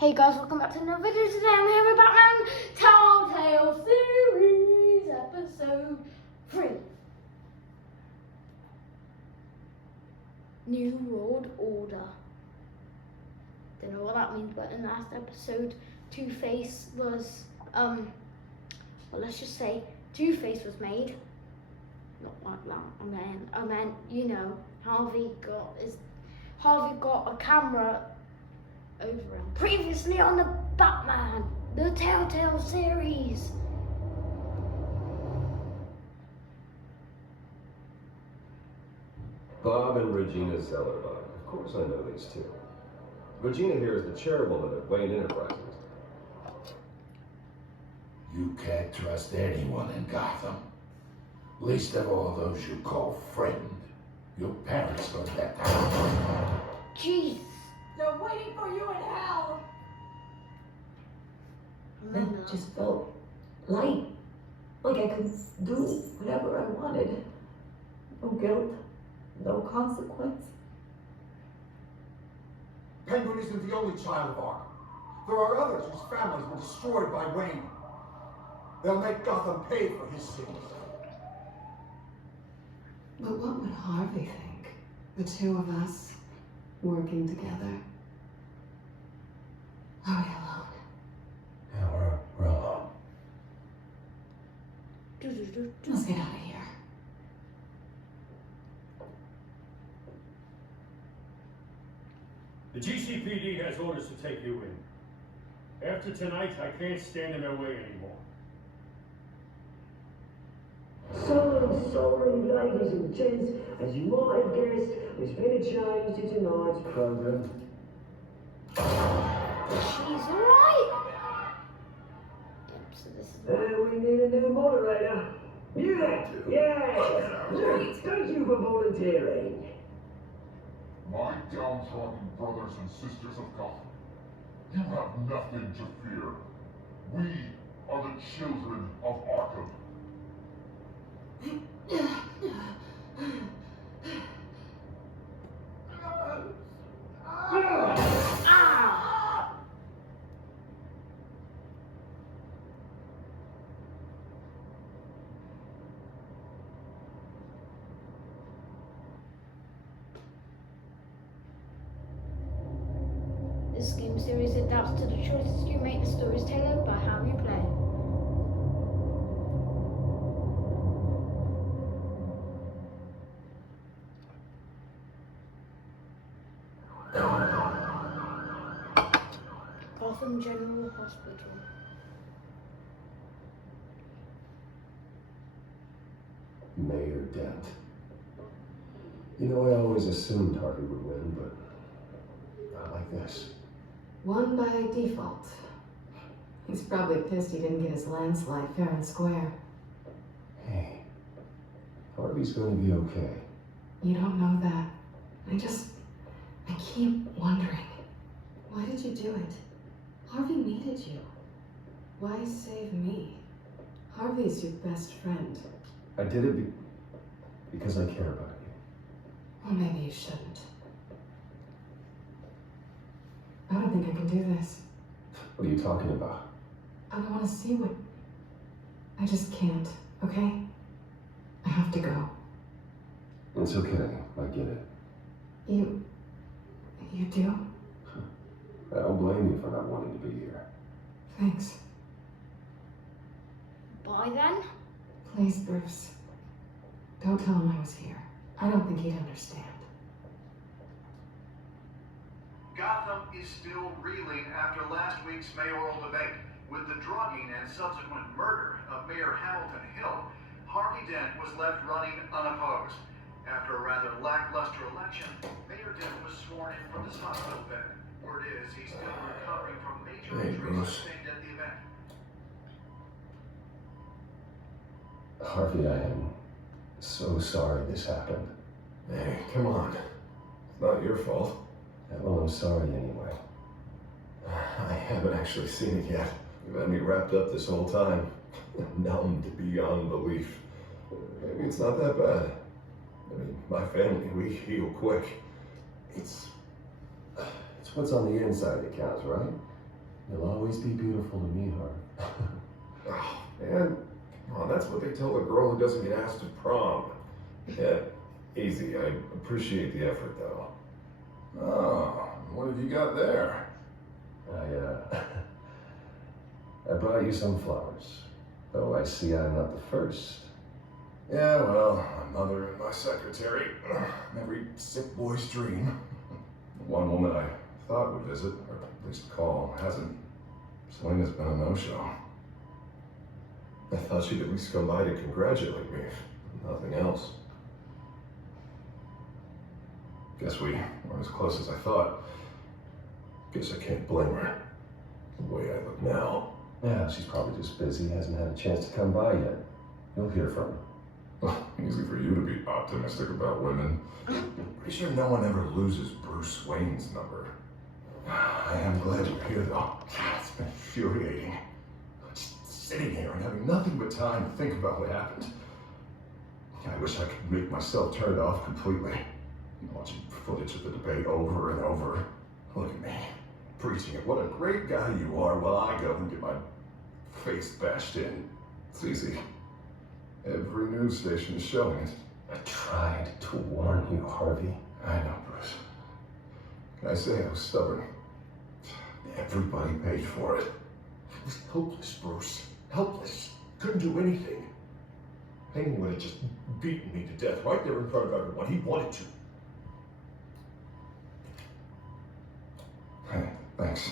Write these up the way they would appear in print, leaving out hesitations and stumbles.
Hey guys, welcome back to another video. Today I'm here with Batman Telltale Series Episode 3. New World Order. Don't know what that means, but in the last episode, Two-Face was, well, let's just say Two-Face was made. Not like that, I meant, you know, Harvey got a camera over him. Previously on the Batman, the Telltale series. Bob and Regina Zellerbach. Of course I know these two. Regina here is the chairwoman of Wayne Enterprises. You can't trust anyone in Gotham. Least of all those you call friend. Your parents were that. Jeez. They're waiting for you in hell! It just felt light. Like I could do whatever I wanted. No guilt, no consequence. Penguin isn't the only child of Arkham. There are others whose families were destroyed by Wayne. They'll make Gotham pay for his sins. But what would Harvey think? The two of us working together. Are we alone? Yeah, we're alone. Let's get out of here. The GCPD has orders to take you in. After tonight, I can't stand in their way anymore. So sorry, ladies and gents. As you might have guessed, there's been a change to tonight's program. She's alright. Yep, so this is We need a new moderator. You there? Yeah. Thank you for volunteering. My downtrodden brothers and sisters of Gotham, you have nothing to fear. We are the children of Arkham. This game series adapts to the choices you make. The story is tailored by how you play. Gotham General Hospital. Mayor Dent. You know, I always assumed Harvey would win, but not like this. Won by default. He's probably pissed he didn't get his landslide fair and square. Hey, Harvey's going to be okay. You don't know that. I keep wondering. Why did you do it? Harvey needed you. Why save me? Harvey's your best friend. I did it because I care about you. Well, maybe you shouldn't. I don't think I can do this. What are you talking about? I don't want to see what... I just can't, okay? I have to go. It's okay. I get it. You do? I don't blame you for not wanting to be here. Thanks. Bye then. Please, Bruce. Don't tell him I was here. I don't think he'd understand. Gotham is still reeling after last week's mayoral debate. With the drugging and subsequent murder of Mayor Hamilton Hill, Harvey Dent was left running unopposed. After a rather lackluster election, Mayor Dent was sworn in from his hospital bed. Word is he's still recovering from major injuries sustained at the event. Harvey, I am so sorry this happened. Hey, come on. It's not your fault. Well, I'm sorry anyway. I haven't actually seen it yet. You've had me wrapped up this whole time. Numbed beyond belief. Maybe it's not that bad. I mean, my family, we heal quick. It's what's on the inside that counts, right? You'll always be beautiful to me, Harv. Oh, man. Come on, that's what they tell a girl who doesn't get asked to prom. Yeah, easy. I appreciate the effort, though. Oh, what have you got there? I brought you some flowers. Though I see I'm not the first. Yeah, well, my mother and my secretary. Every sick boy's dream. One woman I thought would visit, or at least call, hasn't. Selena's been a no-show. I thought she'd at least come by to congratulate me, if nothing else. Guess we weren't as close as I thought. Guess I can't blame her. The way I look now. Yeah, she's probably just busy, hasn't had a chance to come by yet. You'll hear from her. Easy for you to be optimistic about women. Pretty sure no one ever loses Bruce Wayne's number. I am glad you're here, though. It's been infuriating. Just sitting here and having nothing but time to think about what happened. I wish I could make myself turn it off completely. Watching footage of the debate over and over. Look at me, preaching it. What a great guy you are, while I go and get my face bashed in. It's easy. Every news station is showing it. I tried to warn you, Harvey. I know, Bruce. Can I say I was stubborn? Everybody paid for it. I was helpless, Bruce. Helpless. Couldn't do anything. Payne would have just beaten me to death right there in front of everyone. He wanted to. Hey, thanks.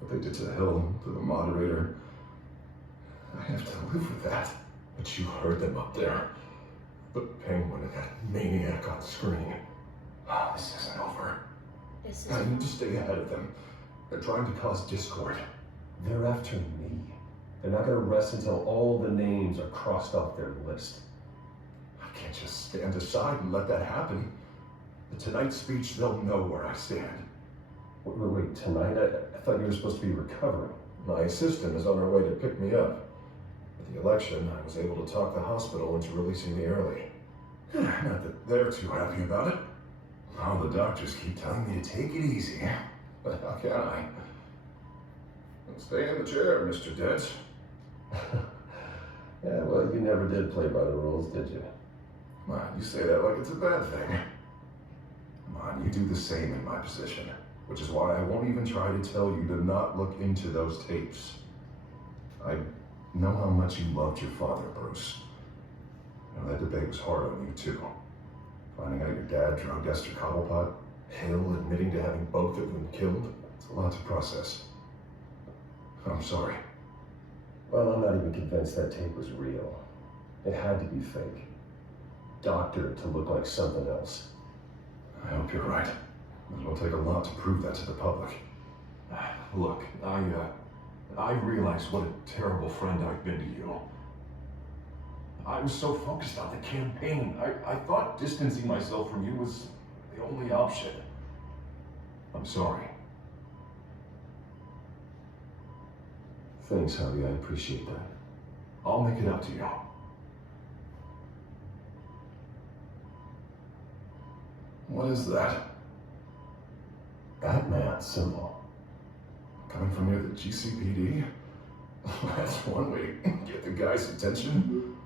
What they did to the Hill, to the moderator. I have to live with that. But you heard them up there. The Penguin and that maniac on screen. This isn't over. I need to stay ahead of them. They're trying to cause discord. They're after me. They're not gonna rest until all the names are crossed off their list. I can't just stand aside and let that happen. The Tonight speech, they'll know where I stand. Wait, tonight? I thought you were supposed to be recovering. My assistant is on her way to pick me up. With the election, I was able to talk the hospital into releasing me early. Not that they're too happy about it. All the doctors keep telling me to take it easy. But how can I? Stay in the chair, Mr. Dent. Yeah, well, you never did play by the rules, did you? Come on, you say that like it's a bad thing. Come on, you do the same in my position. Which is why I won't even try to tell you to not look into those tapes. I know how much you loved your father, Bruce. You know, that debate was hard on you, too. Finding out your dad drugged Esther Cobblepot, Hill admitting to having both of them killed, it's a lot to process. I'm sorry. Well, I'm not even convinced that tape was real. It had to be fake. Doctored to look like something else. I hope you're right. It'll take a lot to prove that to the public. Look, I realize what a terrible friend I've been to you. I was so focused on the campaign. I thought distancing myself from you was the only option. I'm sorry. Thanks, Harvey. I appreciate that. I'll make it up to you. What is that? Batman symbol. Coming from near the GCPD? That's one way to get the guy's attention.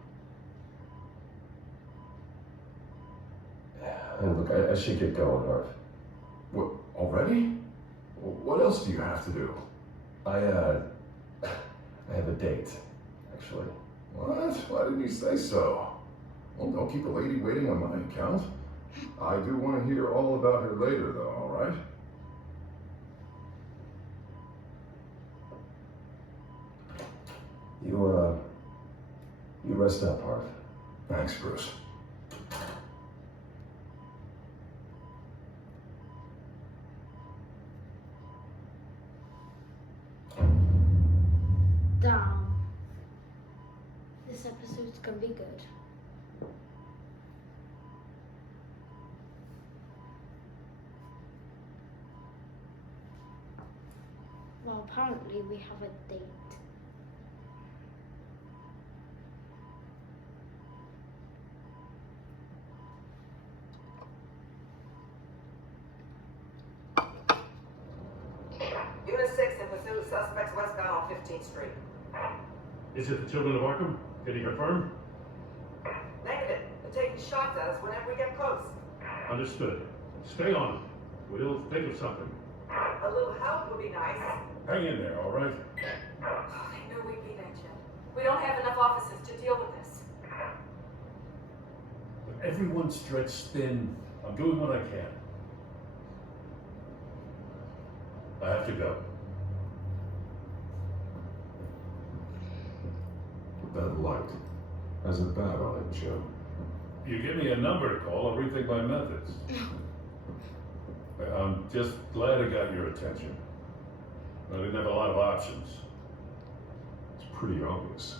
And look, I should get going, Harv. What, already? What else do you have to do? I have a date, actually. What? Why didn't you say so? Well, don't keep a lady waiting on my account. I do want to hear all about her later, though, all right? You rest up, Harv. Thanks, Bruce. Damn. This episode's gonna be good. Well, apparently we have a date. Unit 6 in pursuit of suspects westbound on 15th Street. Is it the children of Arkham? Can you confirm? Negative. They're taking shots at us whenever we get close. Understood. Stay on it. We'll think of something. A little help would be nice. Hang in there, all right? Oh, they knew we'd be there, Jim. We don't have enough officers to deal with this. But everyone's stretched thin. I'm doing what I can. I have to go. That light has a bat on it, Jim. You give me a number to call, I'll rethink my methods. I'm just glad I got your attention. I didn't have a lot of options. It's pretty obvious.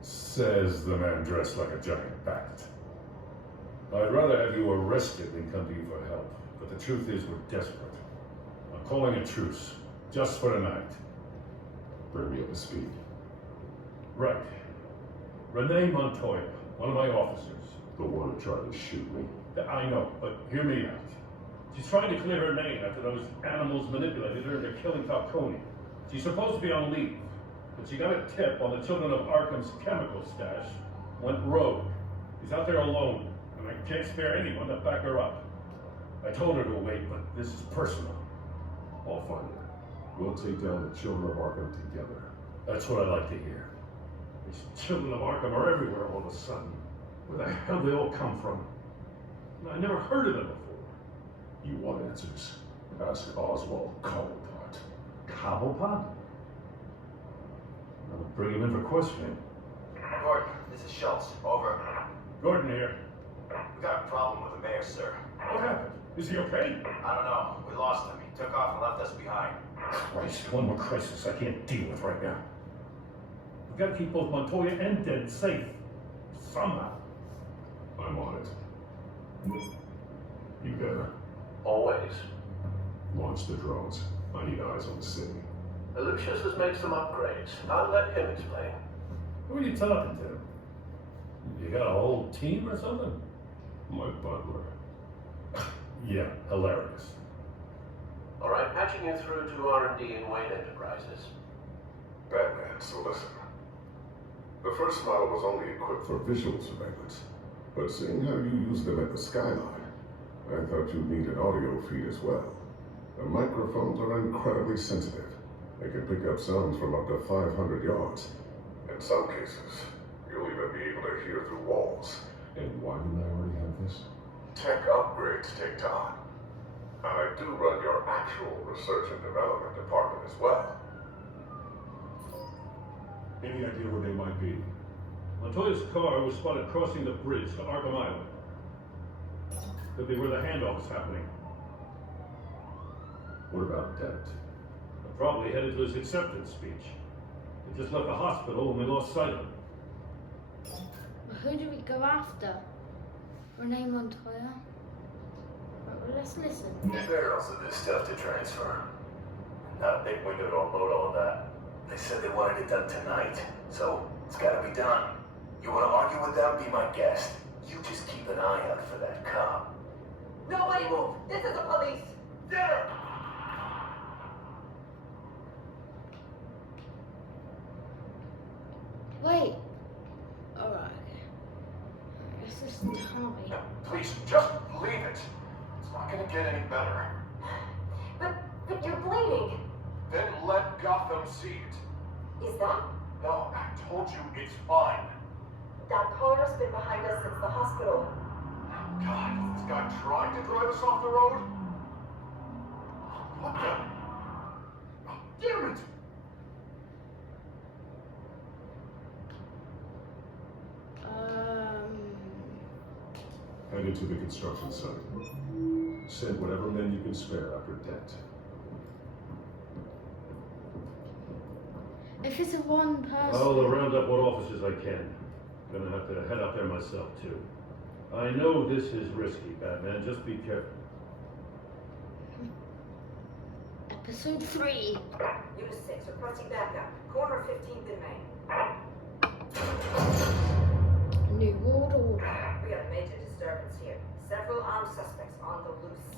Says the man dressed like a giant bat. I'd rather have you arrested than come to you for help. But the truth is we're desperate. I'm calling a truce, just for tonight. Bring me up to speed. Right. Renee Montoya, one of my officers. The one who tried to shoot me. I know, but hear me out. She's trying to clear her name after those animals manipulated her into killing Falcone. She's supposed to be on leave, but she got a tip on the children of Arkham's chemical stash, went rogue. She's out there alone, and I can't spare anyone to back her up. I told her to wait, but this is personal. I'll find her. We'll take down the children of Arkham together. That's what I like to hear. These children of Arkham are everywhere all of a sudden. Where the hell they all come from? I never heard of them before. You want answers? Ask Oswald Cobblepot. Cobblepot? I'll bring him in for questioning. Gordon, this is Schultz. Over. Gordon here. We got a problem with the mayor, sir. What happened? Is he okay? I don't know. We lost him. He took off and left us behind. Christ, one more crisis I can't deal with right now. We've got to keep both Montoya and Dent safe. Somehow. I'm on it. You better. Always. Launch the drones. I need eyes on the city. Lucius has made some upgrades. I'll let him explain. Who are you talking to? You got a whole team or something? My butler. Yeah, hilarious. All right, patching you through to R&D and Wayne Enterprises. Batman, so listen. The first model was only equipped for visual surveillance, but seeing how you use them at the skyline, I thought you'd need an audio feed as well. The microphones are incredibly sensitive. They can pick up sounds from up to 500 yards. In some cases, you'll even be able to hear through walls. And why didn't I already have this? Tech upgrades take time. And I do run your actual research and development department as well. Any idea where they might be? Montoya's car was spotted crossing the bridge to Arkham Island. Could be where the handoff is happening. What about Dent? Probably headed to his acceptance speech. He just left the hospital and we lost sight of him. Who do we go after? Renee Montoya? Right, well, let's listen. Barrels of this stuff to transfer. Not a big window to unload all that. They said they wanted it done tonight, so it's gotta be done. You wanna argue with them? Be my guest. You just keep an eye out for that cop. Nobody move! This is the police! There! Wait. Alright, okay. This is Tommy. Please, just leave it. It's not gonna get any better. But you're bleeding. Then let Gotham see it. Is that? No, I told you it's fine. That car's been behind us since the hospital. God, is this guy trying to drive us off the road? What the? Oh, damn it! Headed to the construction site. Send whatever men you can spare after Dent. If it's a one person. I'll round up what officers I can. Gonna have to head up there myself, too. I know this is risky, Batman. Just be careful. Episode 3. Unit 6, requesting backup. Corner 15th in Main. New World Order. We got a major disturbance here. Several armed suspects on the loose.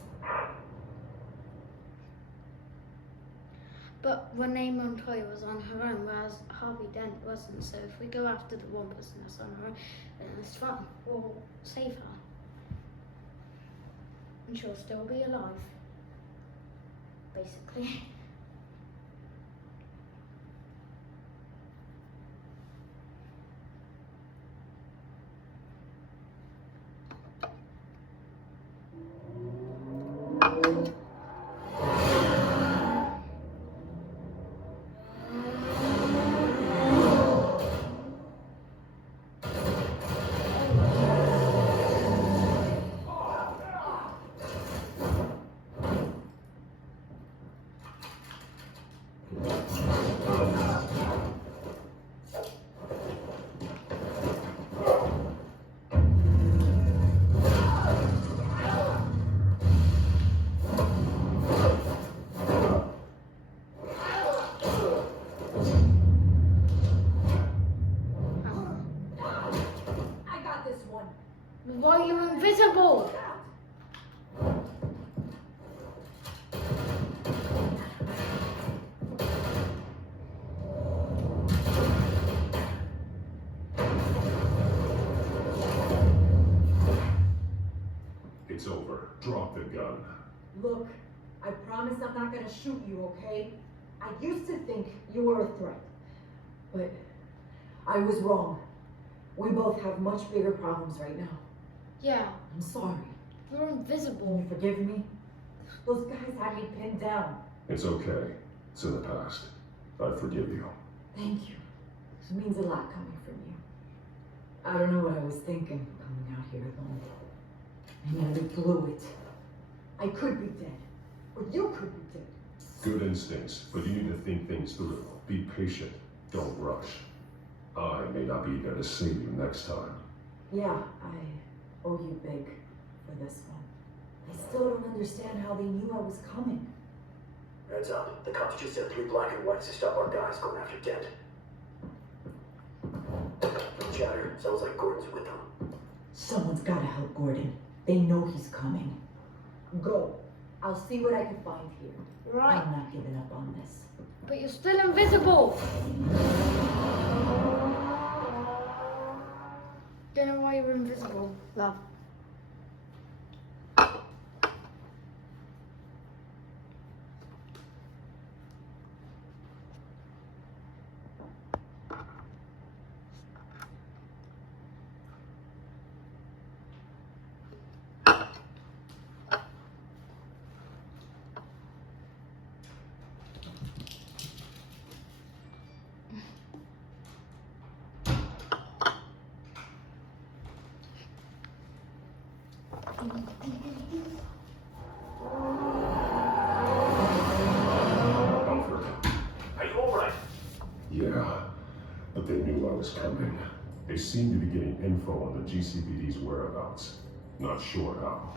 But Renee Montoya was on her own, whereas Harvey Dent wasn't. So if we go after the one person that's on her own, then it's fine. We'll save her. And she'll still be alive. Basically. Why are you invisible? It's over. Drop the gun. Look, I promise I'm not gonna shoot you, okay? I used to think you were a threat, but I was wrong. We both have much bigger problems right now. Yeah. I'm sorry. You're invisible. Can you forgive me? Those guys had me pinned down. It's okay. It's in the past. I forgive you. Thank you. It means a lot coming from you. I don't know what I was thinking coming out here alone. I nearly blew it. I could be dead. Or you could be dead. Good instincts, but you need to think things through. Be patient. Don't rush. I may not be there to save you next time. Yeah, I owe you big for this one. I still don't understand how they knew I was coming. Heads up. The cops just sent 3 black and whites to stop our guys going after Dent. From chatter, sounds like Gordon's with them. Someone's gotta help Gordon. They know he's coming. Go. I'll see what I can find here. Right. I'm not giving up on this. But you're still invisible. Don't know why you're invisible, love. Alfred. Are you alright? Yeah, but they knew I was coming. They seem to be getting info on the GCPD's whereabouts. Not sure how.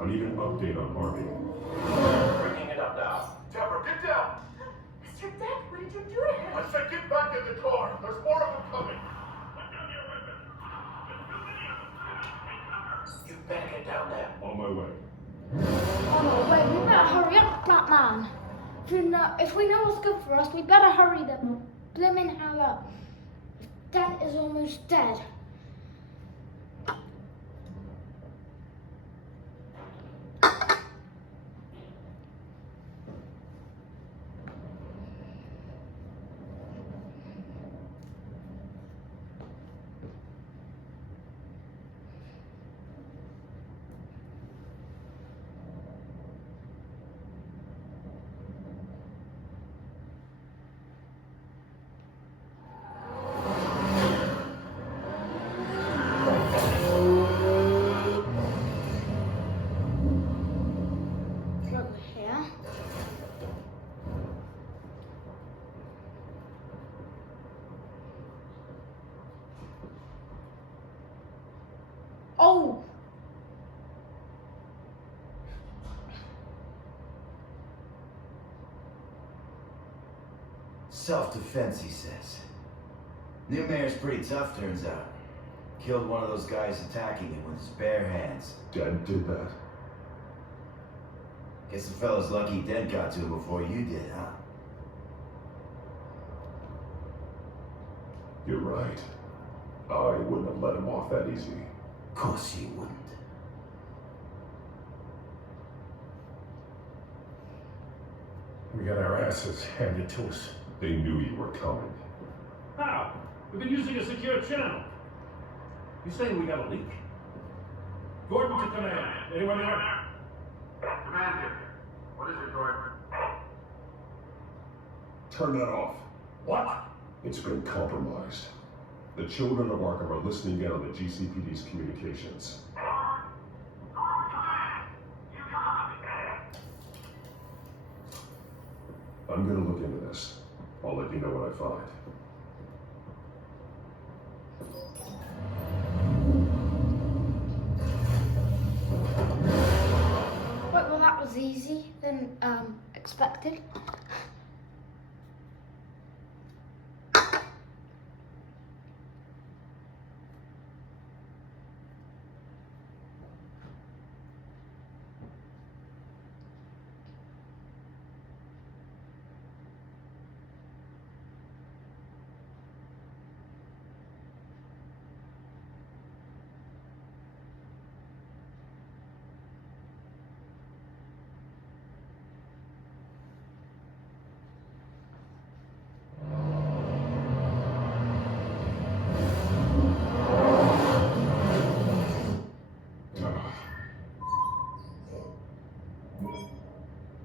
I need an update on Harvey. Bringing it up now. Deborah, get down! Mr. Dent, what did you do to him? I said get back in the car. There's more of them coming. You better get down there. On my way. Oh no, wait, we better hurry up, Batman. If we know what's good for us, we better hurry the blimmin' hell up. Dent is almost dead. Look here. Oh! Self-defense, he says. New mayor's pretty tough, turns out. Killed one of those guys attacking him with his bare hands. Dent did that. Guess the fella's lucky Dent got to him before you did, huh? You're right. I wouldn't have let him off that easy. Of course you wouldn't. We got our asses handed to us. They knew you were coming. How? We've been using a secure channel. You saying we got a leak? Gordon to command. Anyone there? Command here. What is it, Gordon? Turn that off. What? It's been compromised. The children of Arkham are listening in on the GCPD's communications. I'm gonna look into this. I'll let you know what I find. Right, well that was easy than expected.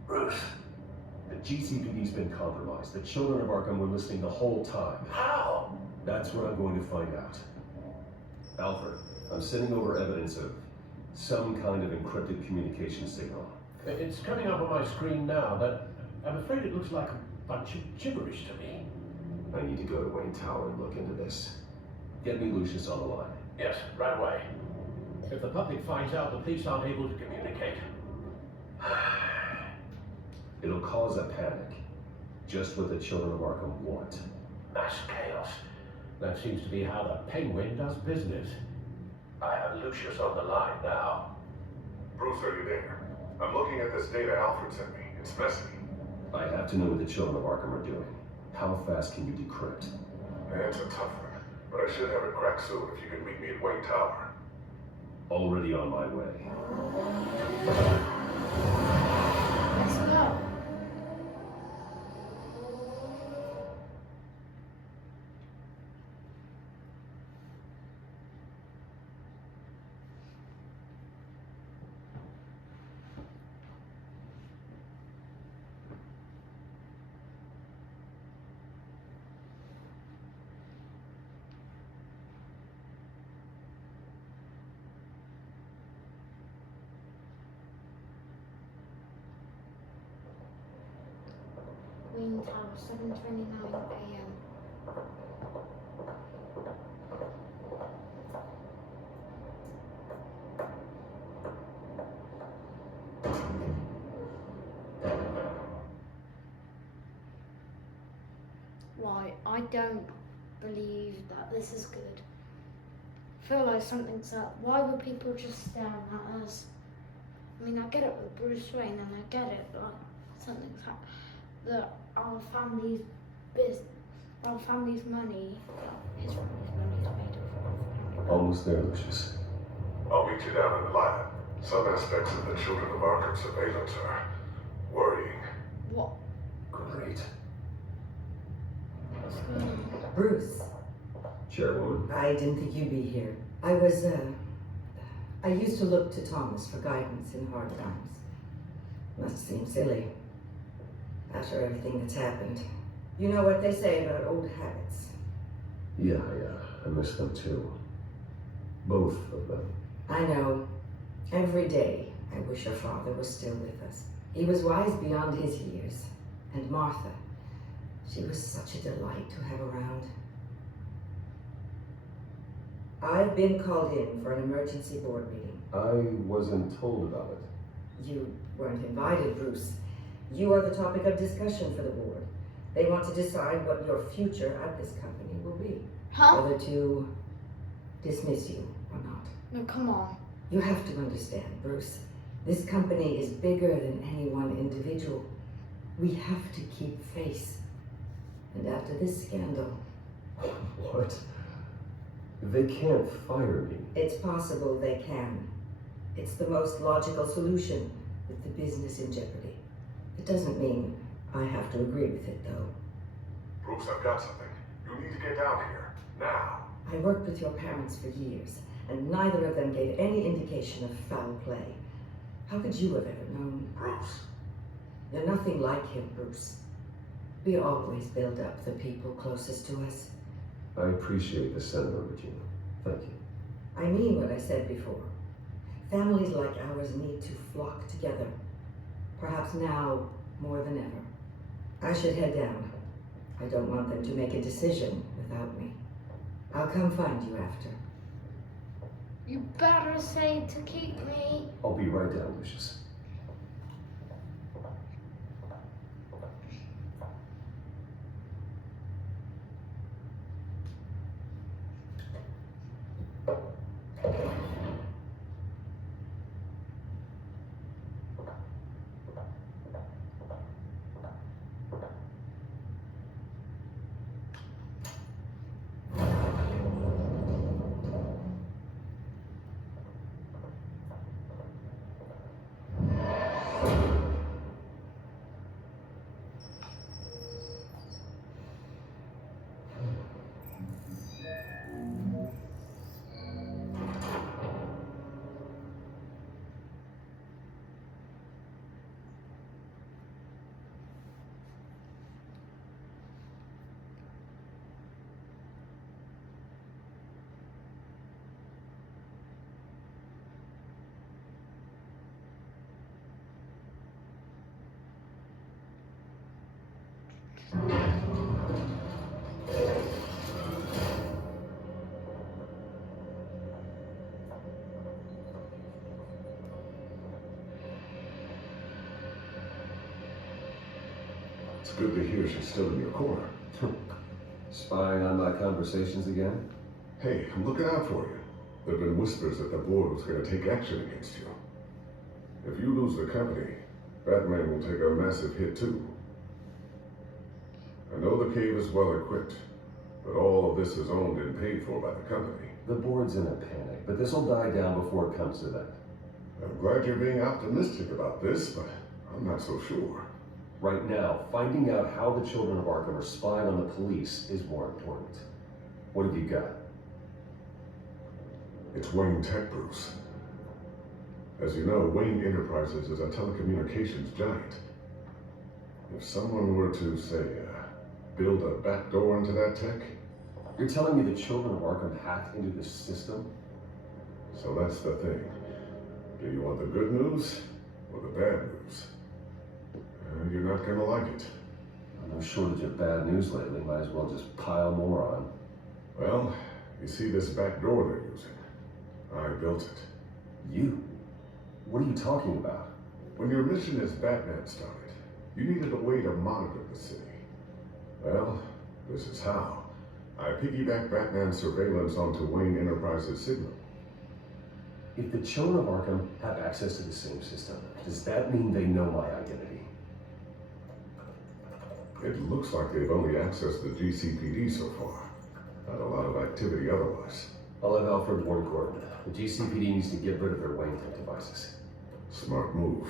Bruce, The GCPD's been compromised. The children of Arkham were listening the whole time. how? That's what I'm going to find out. Alfred, I'm sending over evidence of some kind of encrypted communication signal. It's coming up on my screen now, but I'm afraid it looks like a bunch of gibberish to me. I need to go to Wayne Tower and look into this. Get me Lucius on the line. Yes, right away. If the public finds out the police aren't able to communicate. It'll cause a panic. Just what the children of Arkham want. Mass chaos. That seems to be how the Penguin does business. I have Lucius on the line now. Bruce, are you there? I'm looking at this data Alfred sent me. It's messy. I have to know what the children of Arkham are doing. How fast can you decrypt? It's a tough one, but I should have it cracked soon if you can meet me at Wayne Tower. Already on my way. Let's go. Wayne Tower, 7:29 a.m. Right, I don't believe that this is good. I feel like something's up. Why would people just stare at us? I mean, I get it with Bruce Wayne and I get it, but something's happened. That our family's business, our family's money, his family's money is made of. Almost there, Lucius. I'll meet you down in the lab. Some aspects of the Children of Arkham surveillance are worrying. What? Great. What's going on? Bruce, Chairwoman. I didn't think you'd be here. I used to look to Thomas for guidance in hard times. Must seem silly. After everything that's happened. You know what they say about old habits. Yeah, I miss them too. Both of them. I know. Every day, I wish your father was still with us. He was wise beyond his years. And Martha, she was such a delight to have around. I've been called in for an emergency board meeting. I wasn't told about it. You weren't invited, Bruce. You are the topic of discussion for the board. They want to decide what your future at this company will be. Huh? Whether to dismiss you or not. No, come on. You have to understand, Bruce. This company is bigger than any one individual. We have to keep face. And after this scandal, What? They can't fire me. It's possible they can. It's the most logical solution with the business in jeopardy. It doesn't mean I have to agree with it, though. Bruce, I've got something. You need to get down here. Now. I worked with your parents for years, and neither of them gave any indication of foul play. How could you have ever known? Bruce. You're nothing like him, Bruce. We always build up the people closest to us. I appreciate the sentiment, Regina. Thank you. I mean what I said before. Families like ours need to flock together. Perhaps now more than ever. I should head down. I don't want them to make a decision without me. I'll come find you after. You better say to keep me. I'll be right down, Lucius. It's good to hear she's still in your corner. Spying on my conversations again? Hey, I'm looking out for you. There have been whispers that the board was going to take action against you. If you lose the company, Batman will take a massive hit too. I know the cave is well equipped, but all of this is owned and paid for by the company. The board's in a panic, but this'll die down before it comes to that. I'm glad you're being optimistic about this, but I'm not so sure. Right now, finding out how the children of Arkham are spying on the police is more important. What have you got? It's Wayne Tech, Bruce. As you know, Wayne Enterprises is a telecommunications giant. If someone were to, say, build a backdoor into that tech... You're telling me the children of Arkham hacked into this system? So that's the thing. Do you want the good news or the bad news? You're not gonna like it. No shortage of bad news lately. Might as well just pile more on. Well, you see this back door they're using? I built it. You? What are you talking about? When your mission as Batman started, you needed a way to monitor the city. Well, this is how. I piggybacked Batman's surveillance onto Wayne Enterprises' signal. If the children of Arkham have access to the same system, does that mean they know my identity? It looks like they've only accessed the GCPD so far. Not a lot of activity otherwise. I'll have Alfred warn Gordon. The GCPD needs to get rid of their Wayne Tech devices. Smart move.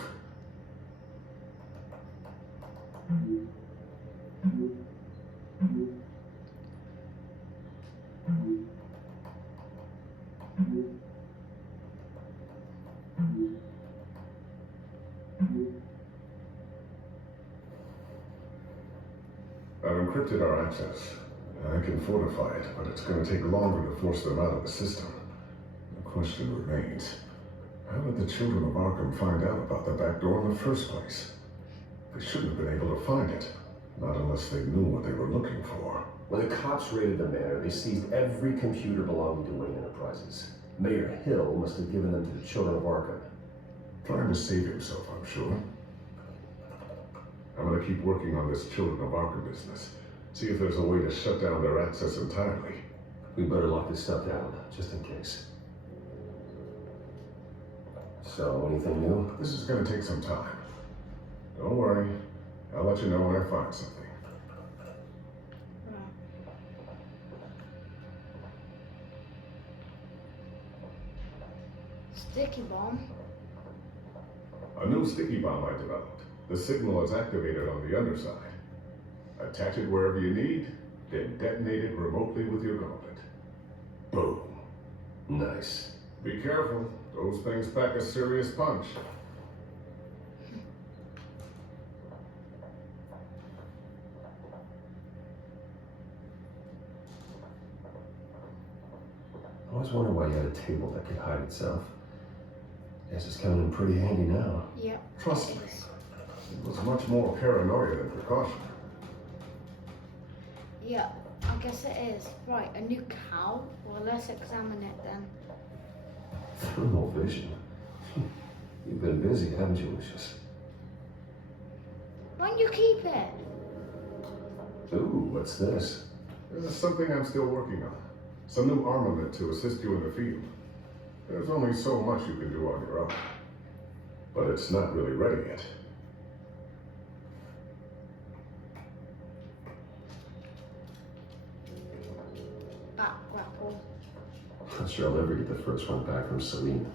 I've encrypted our access. I can fortify it, but it's going to take longer to force them out of the system. The question remains, how did the children of Arkham find out about the back door in the first place? They shouldn't have been able to find it, not unless they knew what they were looking for. When the cops raided the manor, they seized every computer belonging to Wayne Enterprises. Mayor Hill must have given them to the children of Arkham. Trying to save himself, I'm sure. I'm gonna keep working on this Children of Arkham business. See if there's a way to shut down their access entirely. We better lock this stuff down, just in case. So, anything new? This is gonna take some time. Don't worry. I'll let you know when I find something. Sticky bomb. A new sticky bomb I developed. The signal is activated on the underside. Attach it wherever you need, then detonate it remotely with your gauntlet. Boom. Nice. Be careful. Those things pack a serious punch. I always wondered why you had a table that could hide itself. Guess it's coming in pretty handy now. Yep. Trust me. It was much more paranoia than precaution. Yeah, I guess it is. Right, a new cow? Well, let's examine it then. Thermal vision. You've been busy, haven't you, Lucius? Why don't you keep it? Ooh, what's this? This is something I'm still working on. Some new armament to assist you in the field. There's only so much you can do on your own. But it's not really ready yet. Back grapple. Not sure I'll ever get the first one back from Celine.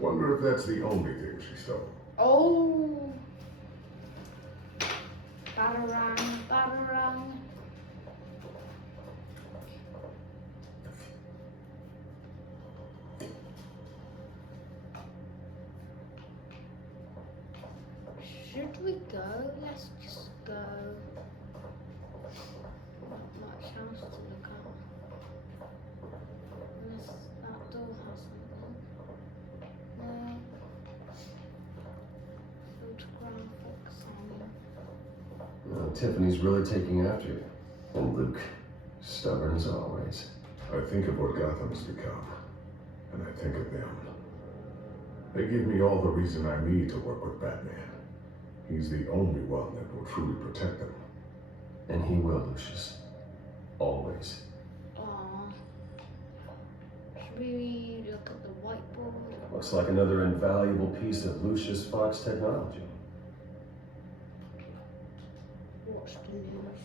Wonder if that's the only thing she stole. Oh! Batarang, batarang. Should we go? Let's just go. Not much else to look at. Unless that door has something. No. Photographic sign. Well, Tiffany's really taking after you. And Luke, stubborn as always. I think of what Gotham's become, and I think of them. They give me all the reason I need to work with Batman. He's the only one that will truly protect them. And he will, Lucius. Always. Aww. Should we look at the whiteboard? Looks like another invaluable piece of Lucius Fox technology. Watch the news.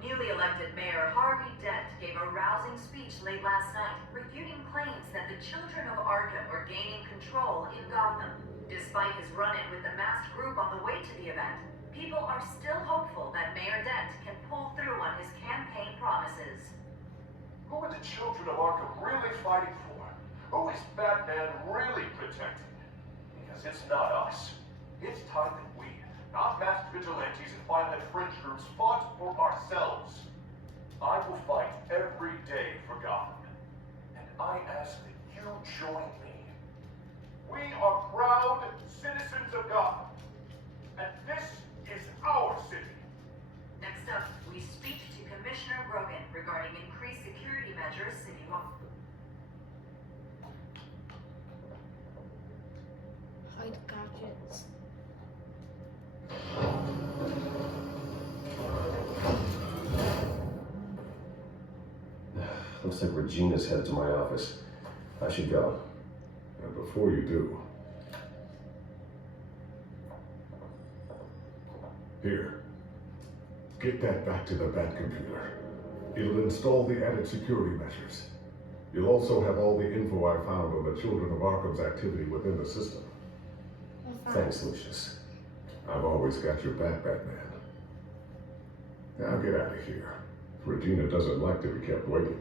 Newly elected Mayor Harvey Dent gave a rousing speech late last night, refuting claims that the children of Arkham were gaining control in Gotham. Despite his run-in with the masked group on the way to the event, people are still hopeful that Mayor Dent can pull through on his campaign promises. Who are the children of Arkham really fighting for? Who is Batman really protecting? Because it's not us. It's time that we, not masked vigilantes and violent fringe groups, fought for ourselves. I will fight every day for Gotham. And I ask that you join me. We are proud citizens of Gotham. And this is our city. Next up, we speak to Commissioner Grogan regarding increased security measures citywide. Hide gadgets. Looks like Regina's headed to my office. I should go. And before you do... Here. Get that back to the Batcomputer. It'll install the added security measures. You'll also have all the info I found on the Children of Arkham's activity within the system. Thanks, Lucius. I've always got your back, Batman. Now get out of here. Regina doesn't like to be kept waiting.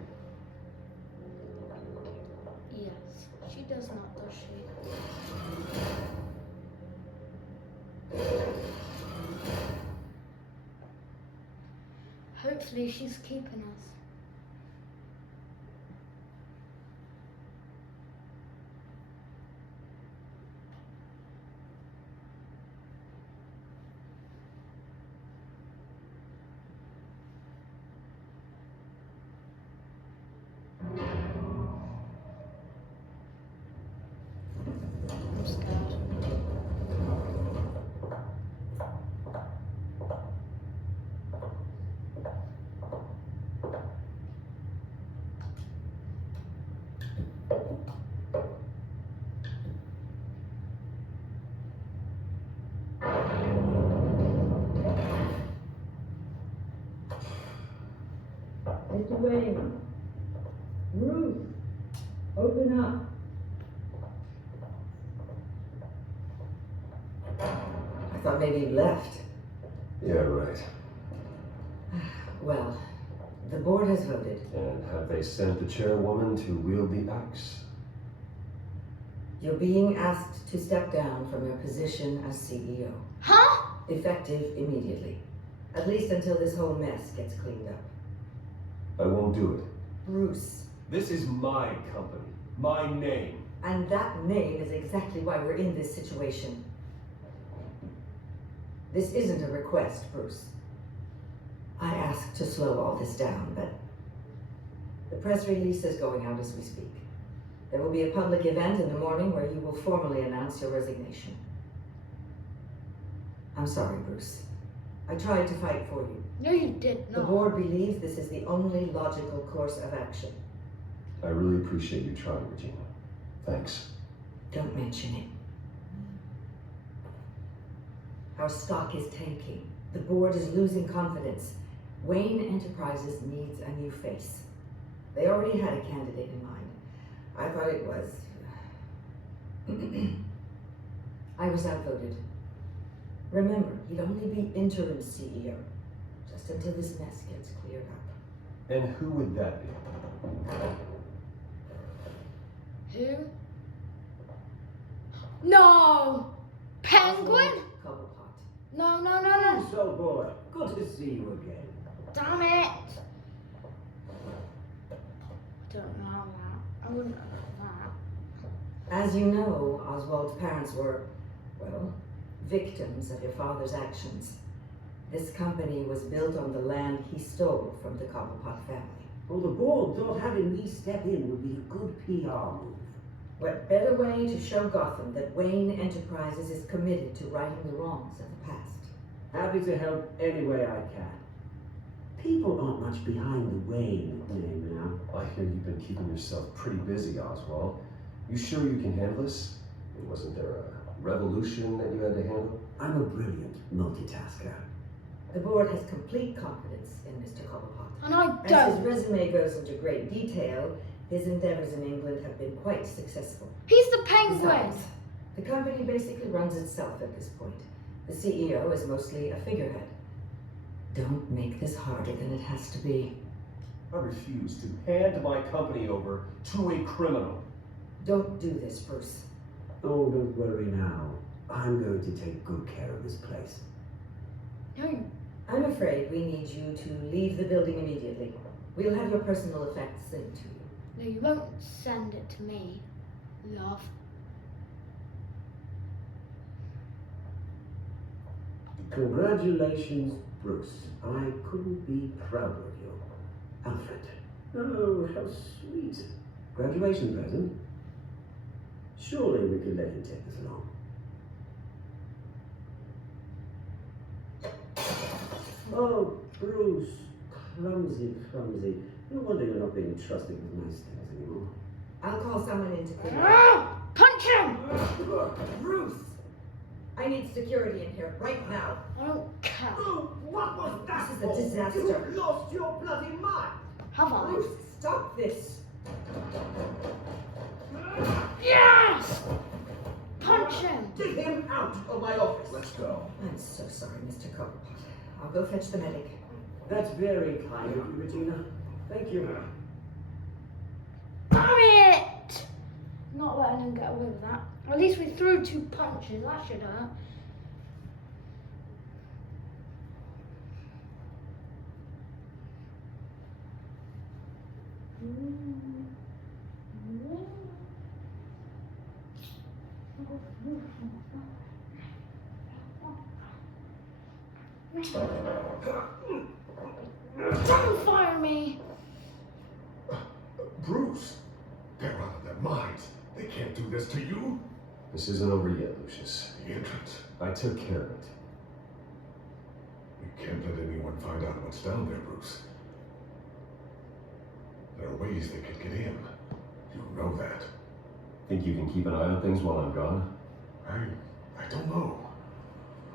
Yes, she does not, does she? Hopefully she's keeping us. I'm scared. Mr. Wayne, Bruce, open up. I thought maybe you left. Yeah, right. Well, the board has voted. And have they sent the chairwoman to wield the axe? You're being asked to step down from your position as CEO. Huh? Effective immediately. At least until this whole mess gets cleaned up. I won't do it. Bruce. This is my company. My name. And that name is exactly why we're in this situation. This isn't a request, Bruce. I asked to slow all this down, but the press release is going out as we speak. There will be a public event in the morning where you will formally announce your resignation. I'm sorry, Bruce. I tried to fight for you. No, you did The not. board believes this is the only logical course of action. I really appreciate you trying, Regina. Thanks. Don't mention it. Our stock is tanking. The board is losing confidence. Wayne Enterprises needs a new face. They already had a candidate in mind. I thought it was... I was outvoted. Remember, he'd only be interim CEO, just until this mess gets cleared up. And who would that be? Who? No! Penguin? Cobblepot. No, no, no, no. So, boy, good to see you again. Damn it! I don't know that. I wouldn't know that. As you know, Oswald's parents were, well, victims of your father's actions. This company was built on the land he stole from the Cobblepot family. Well, the board thought having me step in would be a good PR move. What better way to show Gotham that Wayne Enterprises is committed to righting the wrongs of the past? Happy to help any way I can. People aren't much behind the Wayne name now. I hear you've been keeping yourself pretty busy, Oswald. You sure you can handle this? Wasn't there a revolution that you had to handle? I'm a brilliant multitasker. The board has complete confidence in Mr. Cobblepot. And I As don't. his resume goes into great detail, his endeavors in England have been quite successful. He's the penguin. Besides, the company basically runs itself at this point. The CEO is mostly a figurehead. Don't make this harder than it has to be. I refuse to hand my company over to a criminal. Don't do this, Bruce. Oh, don't worry now. I'm going to take good care of this place. No. I'm afraid we need you to leave the building immediately. We'll have your personal effects sent to you. No, you won't send it to me, love. Congratulations, Bruce. I couldn't be prouder of you. Alfred. Oh, how sweet. Graduation present? Surely we could let him take this along. Oh, Bruce. Clumsy, clumsy. No wonder you're not being trusted with nice things anymore. I'll call someone in to clean up. Ah! Punch him! Bruce! I need security in here right now. I don't care. Oh, what was that? This is a disaster. You lost your bloody mind. Have I? Bruce, stop this. Yes! Punch him! Get him out of my office. Let's go. I'm so sorry, Mr. Cobblepot. I'll go fetch the medic. That's very kind of you, Regina. Thank you. Damn it! Not letting him get away with that. At least we threw 2 punches. That should hurt. Don't fire me! Bruce, they're out of their minds. They can't do this to you. This isn't over yet, Lucius. The entrance. I took care of it. You can't let anyone find out what's down there, Bruce. There are ways they could get in. You know that. Think you can keep an eye on things while I'm gone? I don't know.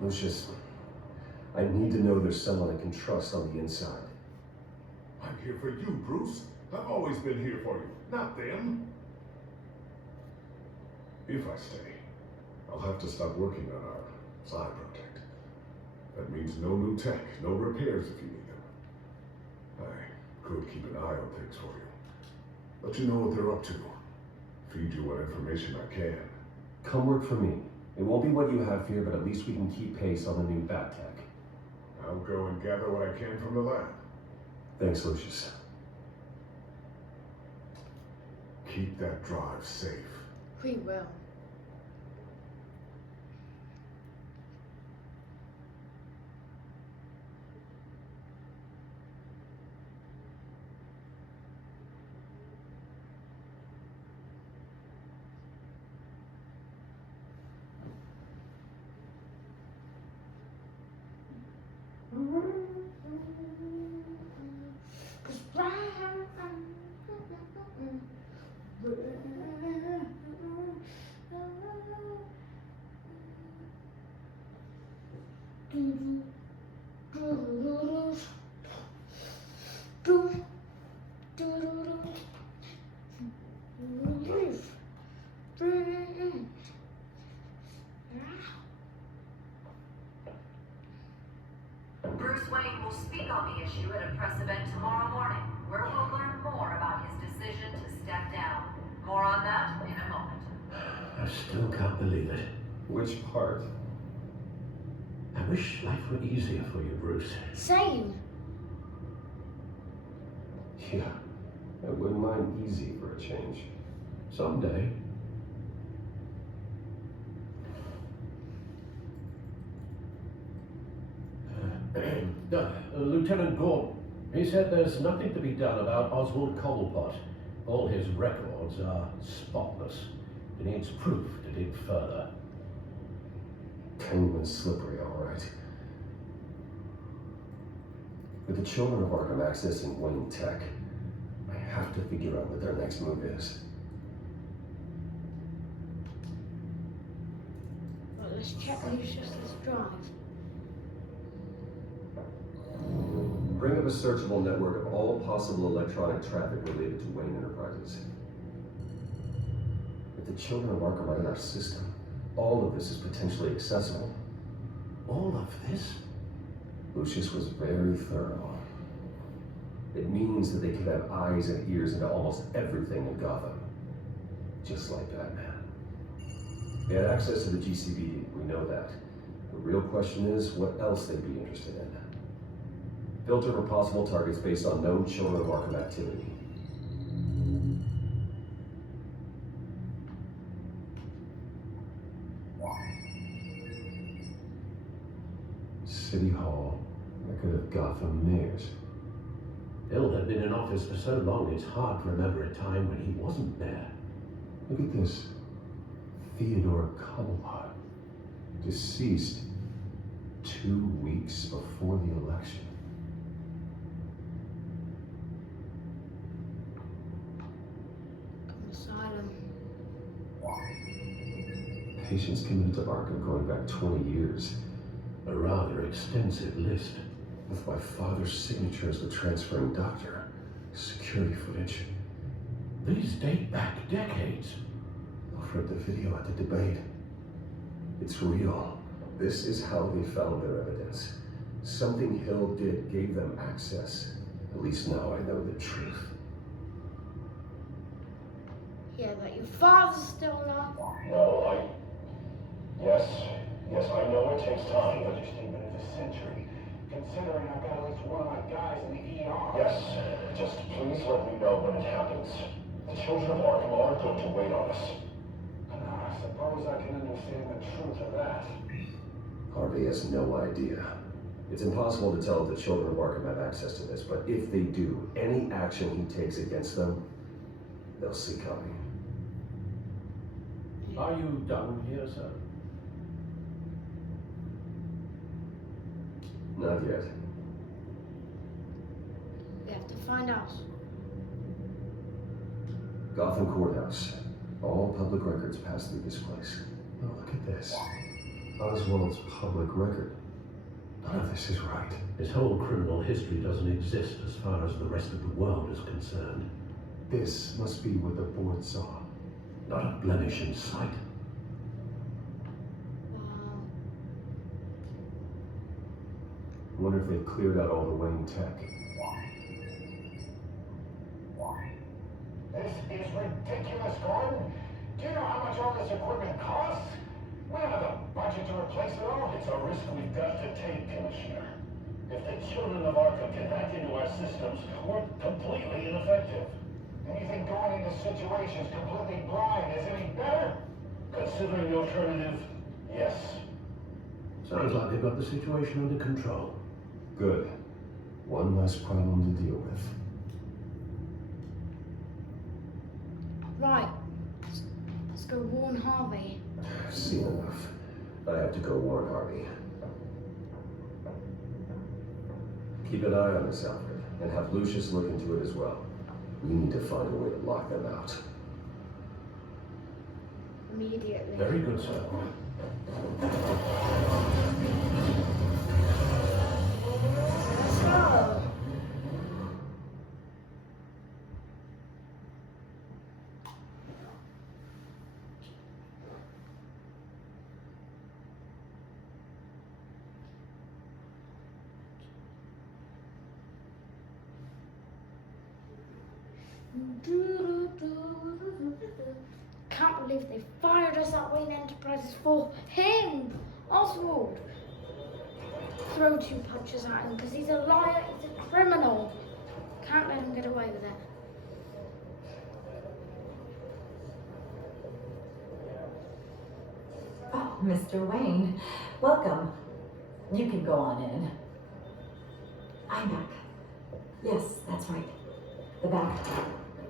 Lucius, I need to know there's someone I can trust on the inside. I'm here for you, Bruce. I've always been here for you, not them. If I stay, I'll have to stop working on our side project. That means no new tech, no repairs if you need them. I could keep an eye on things for you. Let you know what they're up to. Feed you what information I can. Come work for me. It won't be what you have here, but at least we can keep pace on the new bat tech. I'll go and gather what I can from the lab. Thanks, Lucius. Keep that drive safe. We will. Bruce Wayne will speak on the issue at a press event tomorrow morning, where we'll learn more about his decision to step down. More on that in a moment. I still can't believe it. Which part? I wish life were easier for you, Bruce. Same. Yeah, I wouldn't mind easy for a change. Someday. Lieutenant Gordon, he said there's nothing to be done about Oswald Cobblepot. All his records are spotless. He needs proof to dig further. Penguin's slippery, all right. With the children of Arkham accessing Wayne tech, I have to figure out what their next move is. Well, let's check Lucius's drive. Bring up a searchable network of all possible electronic traffic related to Wayne Enterprises. If the children of Arkham are in our system, all of this is potentially accessible. All of this? Lucius was very thorough. It means that they could have eyes and ears into almost everything in Gotham. Just like Batman. They had access to the GCPD, we know that. The real question is what else they'd be interested in. Filter for possible targets based on known children of Arkham activity. City Hall, record of Gotham mayors. Bill had been in office for so long, it's hard to remember a time when he wasn't there. Look at this. Theodore Cobblepot, deceased 2 weeks before the election. Asylum. Patients committed to Arkham going back 20 years. A rather extensive list. With my father's signature as the transferring doctor. Security footage. These date back decades. I've read the video at the debate. It's real. This is how they found their evidence. Something Hill did gave them access. At least now I know the truth. Yeah, that your father's still alive. No, Yes, I know it takes time, but your statement is a century. Considering I've got at least one of my guys in the ER. Yes, just please let me know when it happens. The children of Arkham aren't going to wait on us. I suppose I can understand the truth of that. Harvey has no idea. It's impossible to tell if the children of Arkham have access to this, but if they do, any action he takes against them, they'll see coming. Are you done here, sir? Not yet. We have to find out. Gotham Courthouse. All public records pass through this place. Oh, look at this. Oswald's public record. None of this is right. His whole criminal history doesn't exist as far as the rest of the world is concerned. This must be what the board saw. Not a blemish in sight. I wonder if they've cleared out all the Wayne tech. This is ridiculous, Gordon. Do you know how much all this equipment costs? We don't have the budget to replace it all. It's a risk we've got to take, Commissioner. If the children of Arkham can hack into our systems, we're completely ineffective. Anything going into situations completely blind is any better? Considering the alternative, yes. Sounds like they've got the situation under control. Good. One less problem to deal with. Right. Let's go warn Harvey. I've seen enough. I have to go warn Harvey. Keep an eye on this outfit, and have Lucius look into it as well. We need to find a way to lock them out. Immediately. Very good, sir. Let's go. Can't believe they fired us at Wayne Enterprises for him, Oswald. Throw 2 punches at him because he's a liar, he's a criminal. Can't let him get away with it. Oh, Mr. Wayne, welcome. You can go on in. I'm back. Yes, that's right. The back.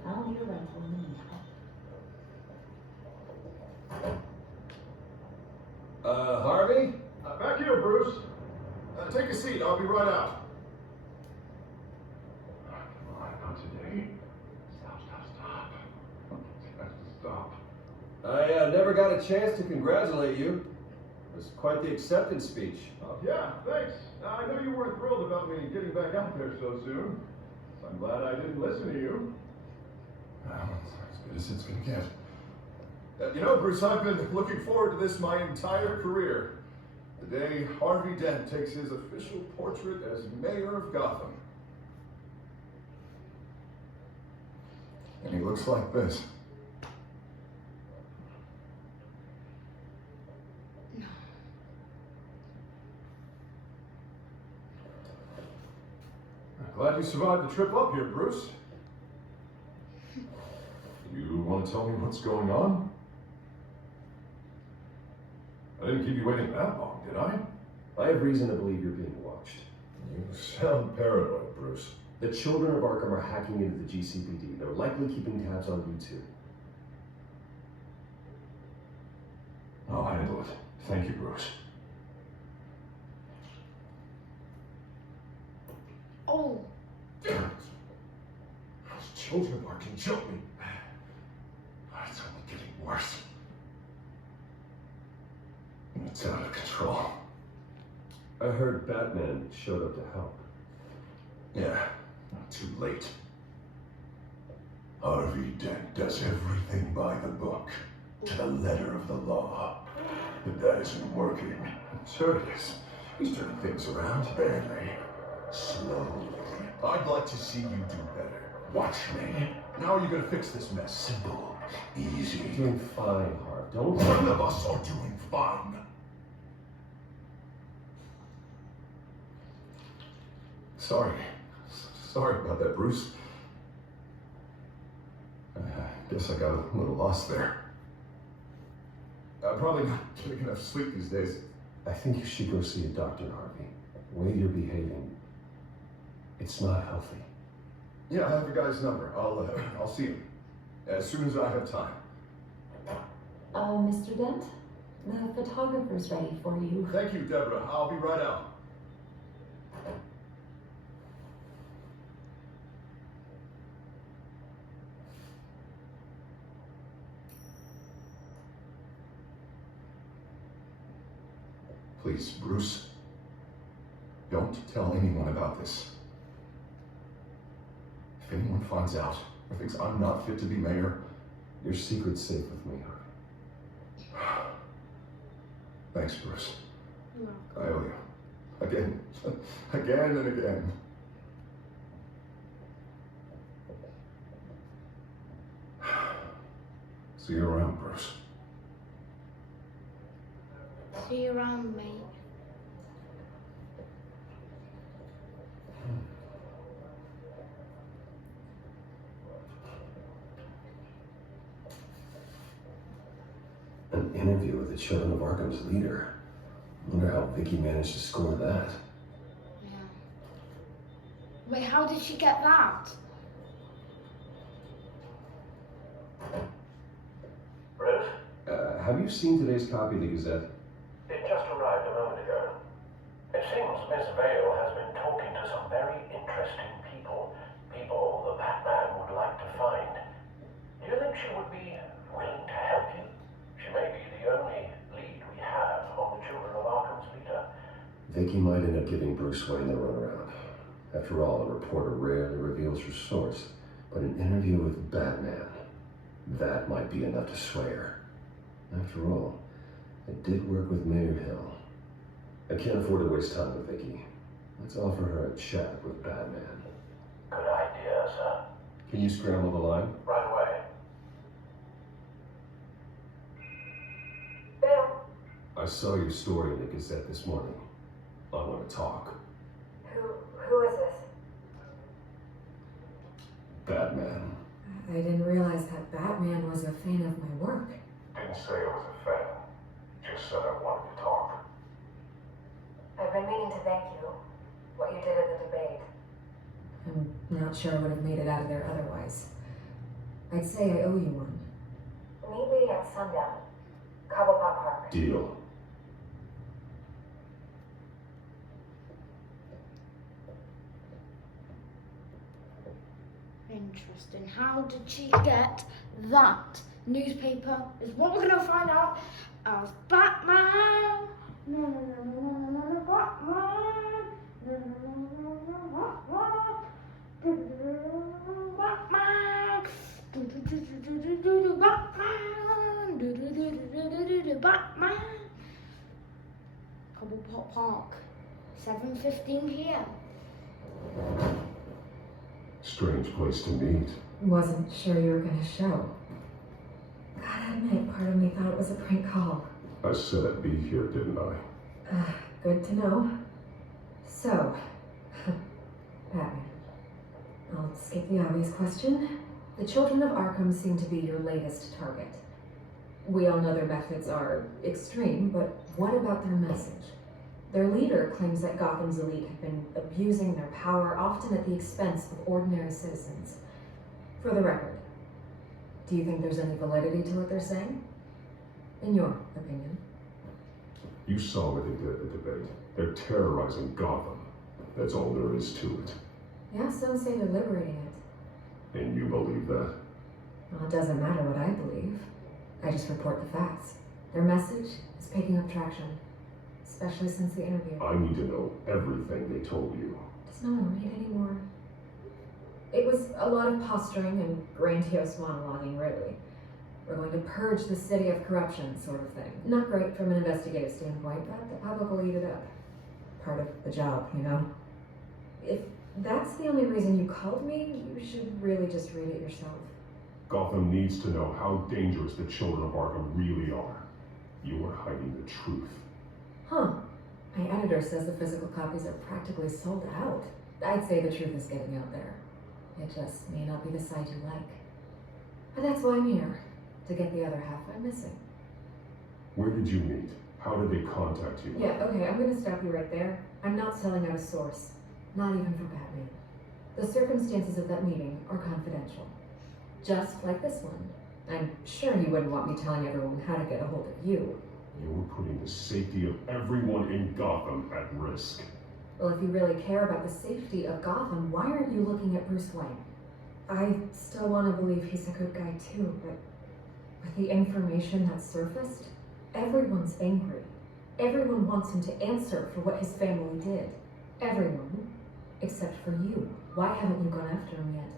I'll need a rental in the meantime. Harvey? Back here, Bruce. Take a seat. I'll be right out. Come on, not today. Stop. I never got a chance to congratulate you. It was quite the acceptance speech. Yeah, thanks. I know you weren't thrilled about me getting back out there so soon. So I'm glad I didn't listen to you. Well, as good as it's gonna get. You know, Bruce, I've been looking forward to this my entire career. The day Harvey Dent takes his official portrait as mayor of Gotham. And he looks like this. Glad you survived the trip up here, Bruce. You want to tell me what's going on? I didn't keep you waiting that long, did I? I have reason to believe you're being watched. You sound paranoid, Bruce. The children of Arkham are hacking into the GCPD. They're likely keeping tabs on you too. I'll handle it. Thank you, Bruce. Oh. Those children of Arkham killed me. It's only getting worse. It's out of control. I heard Batman showed up to help. Yeah, not too late. Harvey Dent does everything by the book, to the letter of the law. But that isn't working. Sure it is. He's turning things around badly. Slowly. I'd like to see you do better. Watch me. How are you gonna fix this mess? Simple. Easy. You're doing fine, Harv. Don't... None of us are doing fine. Sorry about that, Bruce. Guess I got a little lost there. I'm probably not getting enough sleep these days. I think you should go see a doctor, Harvey. The way you're behaving, it's not healthy. Yeah, I have the guy's number. I'll see him as soon as I have time. Mr. Dent, the photographer's ready for you. Thank you, Deborah. I'll be right out. Please, Bruce, don't tell anyone about this. If anyone finds out, or thinks I'm not fit to be mayor. Your secret's safe with me. Thanks, Bruce. You're I owe you. Again. Again and again. See you around, Bruce. See you around, mate. An interview with the Children of Arkham's leader. Wonder how Vicky managed to score that. Yeah. Wait, how did she get that? Bruce? Have you seen today's copy of the Gazette? It just arrived a moment ago. It seems Miss Vale has been talking to some very interesting people. People the Batman would like to find. Do you think she would be willing to help you? She may be the only lead we have on the Children of Arkham's leader. Vicky might end up giving Bruce Wayne the runaround. After all, a reporter rarely reveals her source, but an interview with Batman, that might be enough to sway her. After all, it did work with Mayor Hill. I can't afford to waste time with Vicky. Let's offer her a chat with Batman. Good idea, sir. Can you scramble the line? Right away. Bill, I saw your story in the Gazette this morning. I want to talk. who is this? Batman. I didn't realize that Batman was a fan of my work. Didn't say I was a fan. Just said I wanted to talk. I've been meaning to thank you. What you did at the debate. I'm not sure I would have made it out of there otherwise. I'd say I owe you one. Meet me at sundown. Cobblepot Park. Deal. Interesting. How did she get that? Newspaper is what we're gonna find out as Batman. No, no, no, no, no, no, no, Batman. No, no, no, no, no, no, Batman. Batman. Batman. Cobblepot Park. 7:15 p.m. Strange place to meet. Wasn't sure you were gonna show. Gotta admit, part of me thought it was a prank call. I said I'd be here, didn't I? Good to know. So, Batman. I'll skip the obvious question. The Children of Arkham seem to be your latest target. We all know their methods are extreme, but what about their message? Their leader claims that Gotham's elite have been abusing their power, often at the expense of ordinary citizens. For the record, do you think there's any validity to what they're saying? In your opinion? You saw what they did at the debate. They're terrorizing Gotham. That's all there is to it. Yeah, some say they're liberating it. And you believe that? Well, it doesn't matter what I believe. I just report the facts. Their message is picking up traction, especially since the interview. I need to know everything they told you. Does no one read anymore? It was a lot of posturing and grandiose monologuing, really. We're going to purge the city of corruption, sort of thing. Not great from an investigative standpoint, but the public will eat it up. Part of the job, you know? If that's the only reason you called me, you should really just read it yourself. Gotham needs to know how dangerous the Children of Arkham really are. You are hiding the truth. Huh. My editor says the physical copies are practically sold out. I'd say the truth is getting out there. It just may not be the side you like. But that's why I'm here, to get the other half I'm missing. Where did you meet? How did they contact you? Yeah, okay, I'm gonna stop you right there. I'm not selling out a source. Not even for Batman. The circumstances of that meeting are confidential. Just like this one. I'm sure you wouldn't want me telling everyone how to get a hold of you. You're putting the safety of everyone in Gotham at risk. Well, if you really care about the safety of Gotham, why aren't you looking at Bruce Wayne? I still want to believe he's a good guy too, but with the information that surfaced, everyone's angry. Everyone wants him to answer for what his family did. Everyone, except for you. Why haven't you gone after him yet?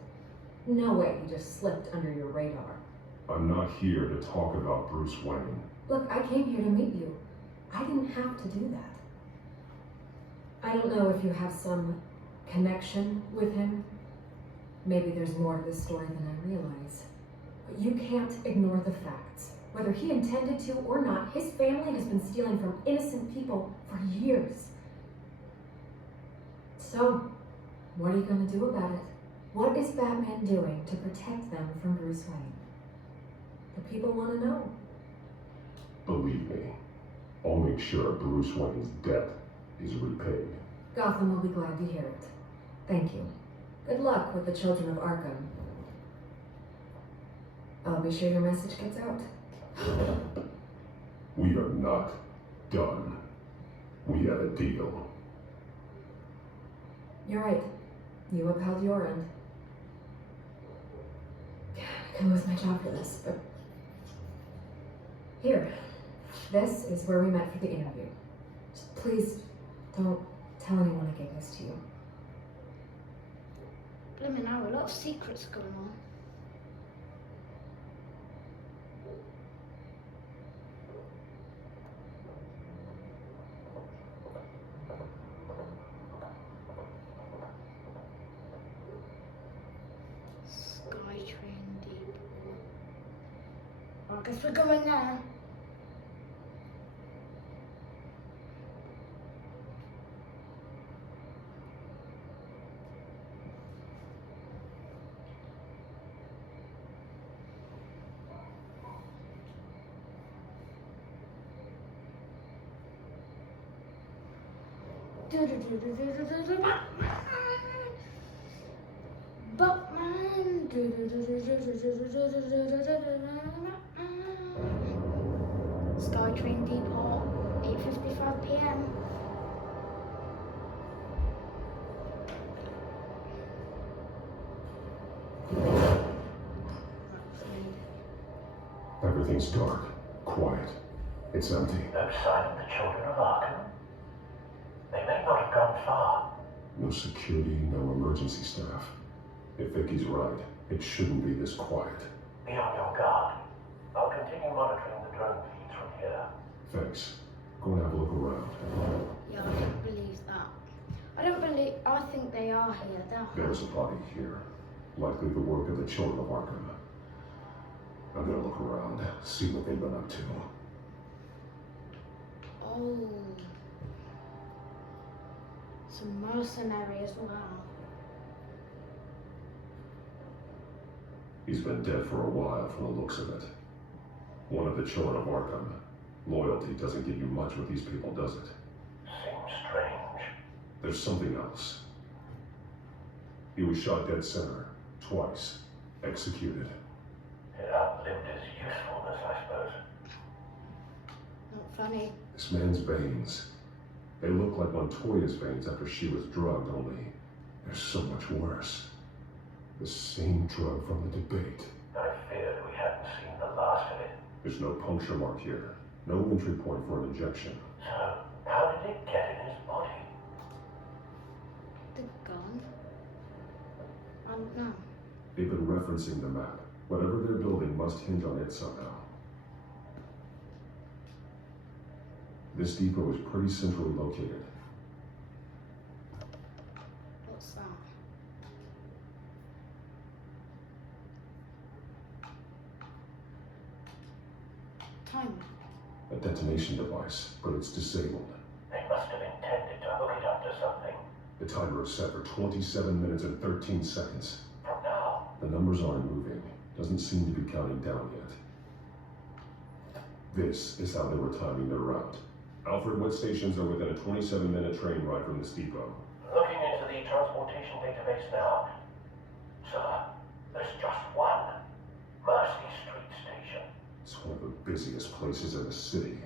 No way he just slipped under your radar. I'm not here to talk about Bruce Wayne. Look, I came here to meet you. I didn't have to do that. I don't know if you have some connection with him. Maybe there's more to this story than I realize. But you can't ignore the facts. Whether he intended to or not, his family has been stealing from innocent people for years. So, what are you going to do about it? What is Batman doing to protect them from Bruce Wayne? The people want to know. Believe me, I'll make sure Bruce Wayne's debt is repaid. Gotham will be glad to hear it. Thank you. Good luck with the children of Arkham. I'll be sure your message gets out. We are not done. We had a deal. You're right. You upheld your end. I could lose my job for this, but... Here. This is where we met for the interview. Just please don't tell anyone I gave this to you. Blimey, now a lot of secrets going on. Skytrain Deep. I guess we're going there. Batman. Skytrain Depot, 8:55 p.m. Everything's dark, quiet. It's empty. No sign of the children of Arkham. They may not have gone far. No security, no emergency staff. If Vicky's right, it shouldn't be this quiet. Be on your guard. I'll continue monitoring the drone feeds from here. Thanks. Go and have a look around. Yeah, I don't believe that. I think they are here. There's a body here. Likely the work of the children of Arkham. I'm gonna look around, see what they've been up to. Oh. Some mercenary as well. He's been dead for a while from the looks of it. One of the children of Arkham. Loyalty doesn't give you much with these people, does it? Seems strange. There's something else. He was shot dead center, twice, executed. It outlived his usefulness, I suppose. Not funny. This man's veins. They look like Montoya's veins after she was drugged, only they're so much worse. The same drug from the debate. I feared we hadn't seen the last of it. There's no puncture mark here. No entry point for an injection. So, how did it get in his body? The gun? I don't know. They've been referencing the map. Whatever they're building must hinge on it somehow. This depot is pretty centrally located. What's that? Timer. A detonation device, but it's disabled. They must have intended to hook it up to something. The timer is set for 27 minutes and 13 seconds. From now. The numbers aren't moving. Doesn't seem to be counting down yet. This is how they were timing their route. Alfred, what stations are within a 27-minute train ride from this depot? Looking into the transportation database now. Sir, there's just one. Mercy Street Station. It's one of the busiest places in the city.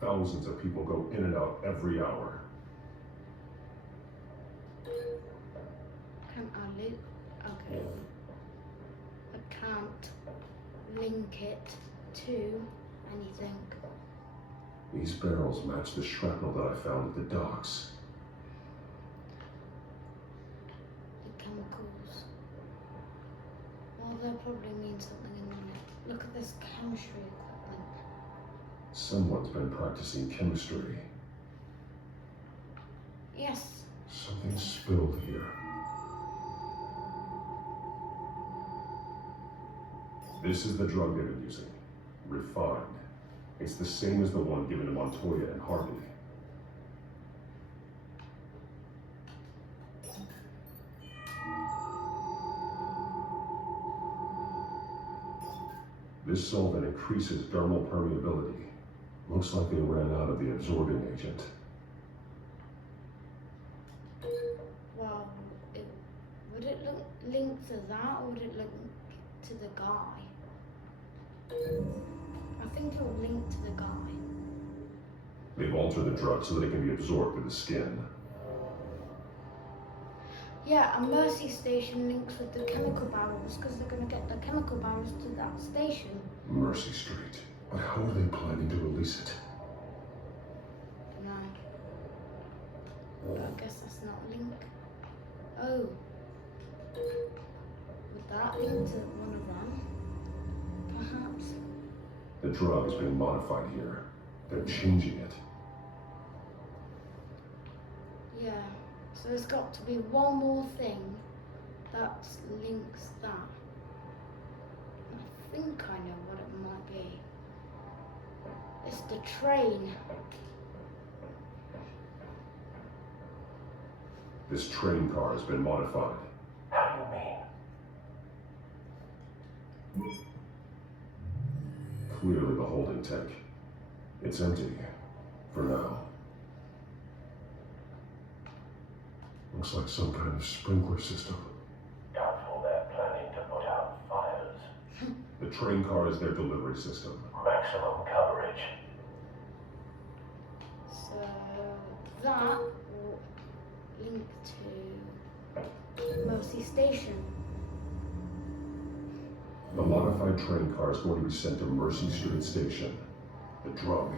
Thousands of people go in and out every hour. Can I loop? Okay. I can't link it to anything. These barrels match the shrapnel that I found at the docks. The chemicals. probably means something in it. Look at this chemistry equipment. Someone's been practicing chemistry. Yes. Something spilled here. This is the drug they've been using. Refined. It's the same as the one given to Montoya and Harvey. This solvent increases dermal permeability. Looks like they ran out of the absorbing agent. Well, would it look linked to that, or would it look to the guy? I think it would link to the guy. They've altered the drug so that it can be absorbed through the skin. Yeah, a Mercy station links with the chemical barrels because they're going to get the chemical barrels to that station. Mercy Street. But how are they planning to release it? No. But I guess that's not a link. Oh. Would that link to one of them? Perhaps. The drug is being modified here. They're changing it. Yeah. So there's got to be one more thing that links that. I think I know what it might be. It's the train. This train car has been modified. How do you mean? Clearly the holding tank. It's empty. For now. Looks like some kind of sprinkler system. Doubtful they're planning to put out fires. The train car is their delivery system. Maximum coverage. So that will link to Mercy Station. The modified train car is going to be sent to Mercy Street Station. The drug.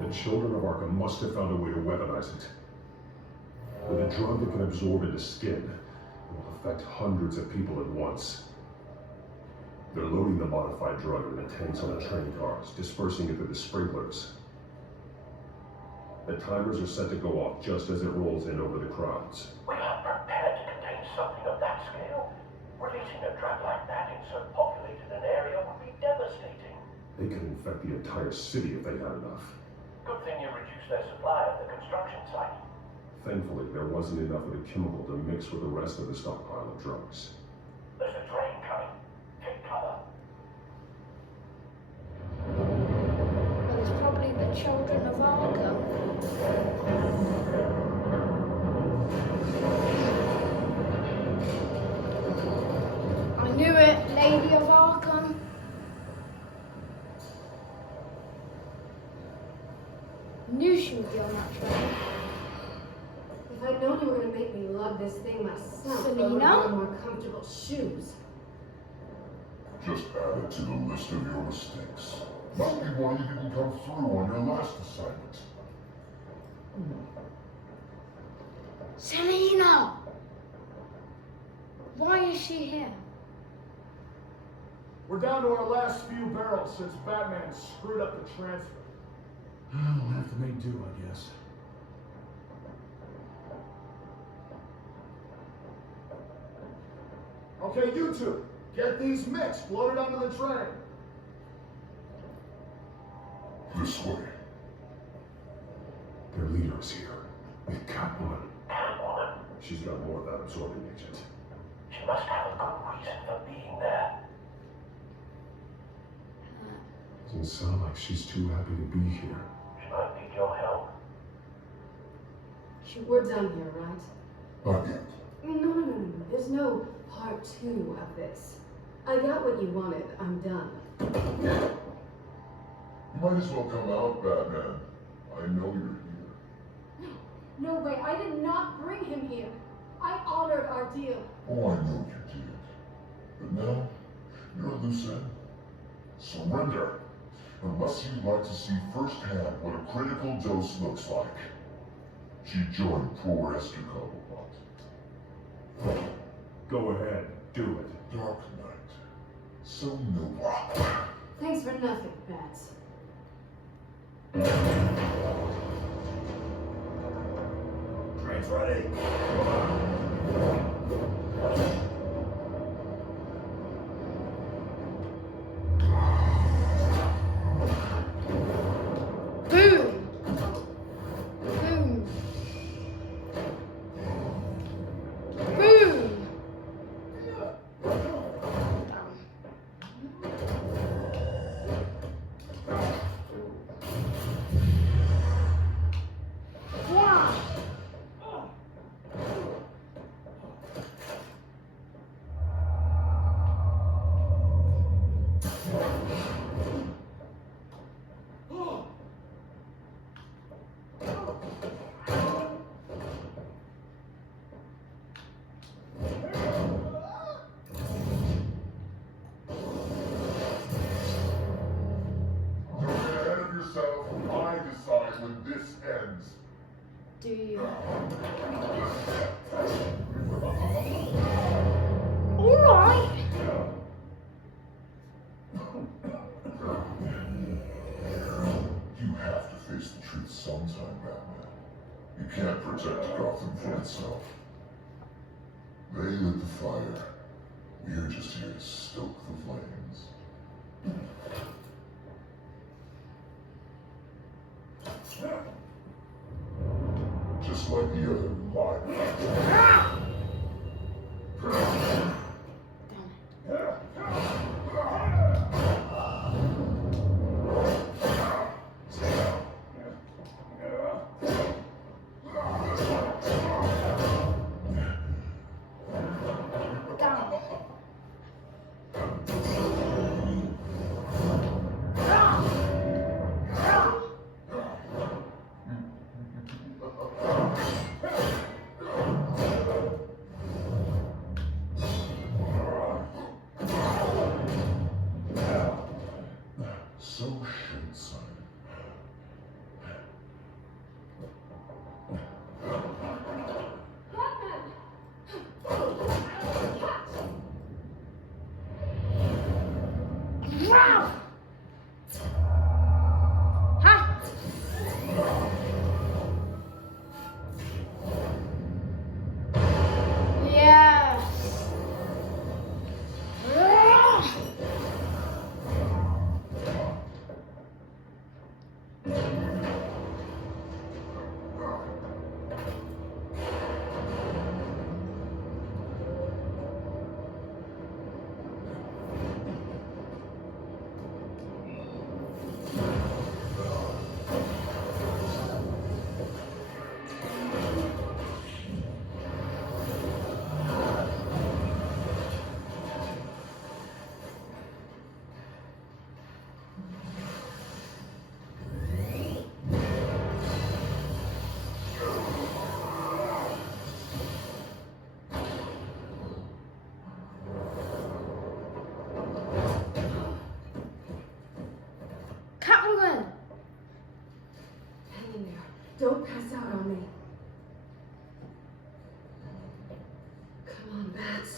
The children of Arkham must have found a way to weaponize it. With a drug that can absorb into skin, it will affect hundreds of people at once. They're loading the modified drug into tanks on the train cars, dispersing it through the sprinklers. The timers are set to go off just as it rolls in over the crowds. We are prepared to contain something of that scale. Releasing a drug like that in so populated an area would be devastating. They could infect the entire city if they had enough. Good thing you reduced their supply at the construction site. Thankfully, there wasn't enough of the chemical to mix with the rest of the stockpile of drugs. There's a train coming. Take cover. Well, it's probably the children of Arkham. I knew it, Lady of Arkham. Knew she would be on that train. If I'd known you were going to make me lug this thing myself, I would Selena? have worn more comfortable shoes. Just add it to the list of your mistakes. Must be why you didn't come through on your last assignment. Selena! Why is she here? We're down to our last few barrels since Batman screwed up the transfer. We'll have to make do, I guess. Okay, you two, get these mixed, loaded onto the train. This way. Their leader is here. With Catwoman. Catwoman? She's got more of that absorbing agent. She must have a good reason for being there. Doesn't sound like she's too happy to be here. She might need your help. We're done here, right? Not yet. No. There's no part 2 of this. I got what you wanted. I'm done. You might as well come out, Batman. I know you're here. No way. I did not bring him here. I honored our deal. Oh, I know you did. But now, you're a loose end. Surrender. Unless you'd like to see firsthand what a critical dose looks like. She joined poor Esther Cobblepot. Go ahead. Do it. Dark Knight. So noble. Thanks for nothing, Bats. Train's ready. Boom! Boom! Boom! Wow! Don't get ahead of yourself. I decide when this ends. Do you? Alright! You have to face the truth sometime, Batman. You can't protect Gotham from itself. They lit the fire. We're just here to stoke the flames. Just like the other liars. So shit, son. Wow! Ha! Yes! Catwoman! Hang in there. Don't pass out on me. Come on, Bats.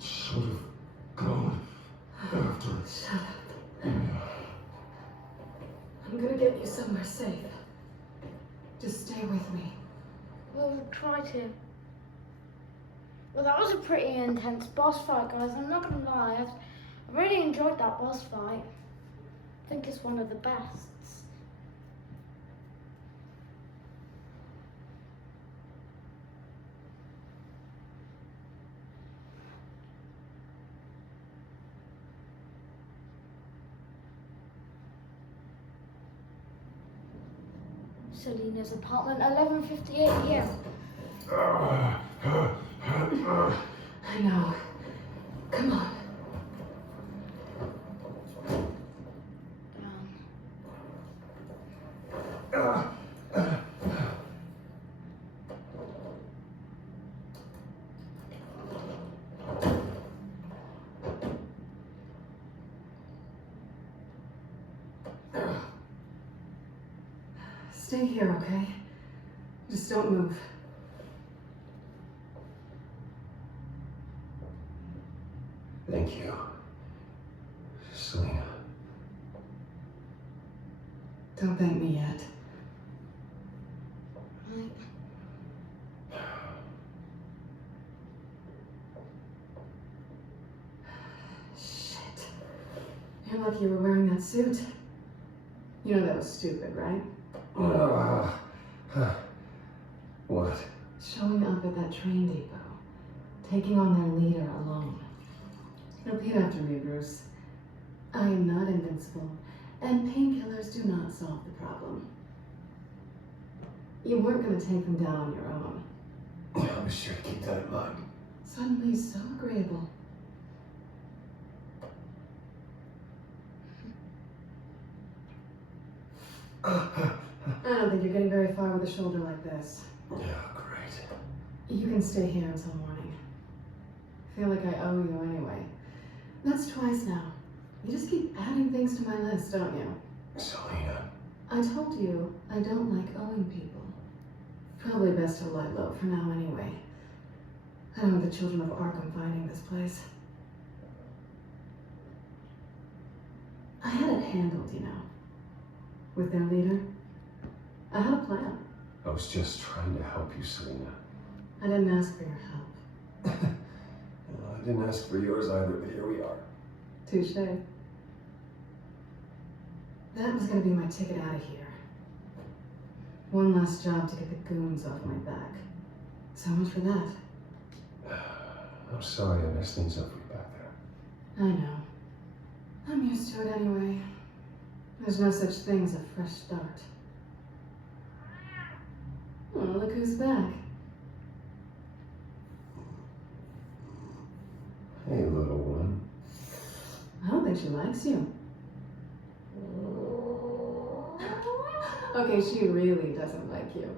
Should have gone after it. Shut up. I'm gonna get you somewhere safe. Just stay with me. We'll try to. Well, that was a pretty intense boss fight, guys. I'm not gonna lie. I really enjoyed that boss fight. I think it's one of the best. Selena's apartment, 11:58 p.m. I know. Come on. Stay here, okay? Just don't move. Thank you. Selena. Don't thank me yet. Right. Shit. You're lucky you were wearing that suit. You know that was stupid, right? What? Showing up at that train depot. Taking on their leader alone. Repeat after me, Bruce. I am not invincible, and painkillers do not solve the problem. You weren't going to take them down on your own. I'll be sure to keep that in mind. Suddenly so agreeable. I don't think you're getting very far with a shoulder like this. Yeah, great. You can stay here until morning. I feel like I owe you anyway. That's twice now. You just keep adding things to my list, don't you? Selena. I told you I don't like owing people. Probably best to lie low for now anyway. I don't want the children of Arkham finding this place. I had it handled, you know. With their leader. I had a plan. I was just trying to help you, Selena. I didn't ask for your help. Well, I didn't ask for yours either, but here we are. Touche. That was gonna be my ticket out of here. One last job to get the goons off my back. So much for that. I'm sorry I messed things up for you back there. I know. I'm used to it anyway. There's no such thing as a fresh start. Oh, look who's back. Hey, little one. I don't think she likes you. Okay, she really doesn't like you.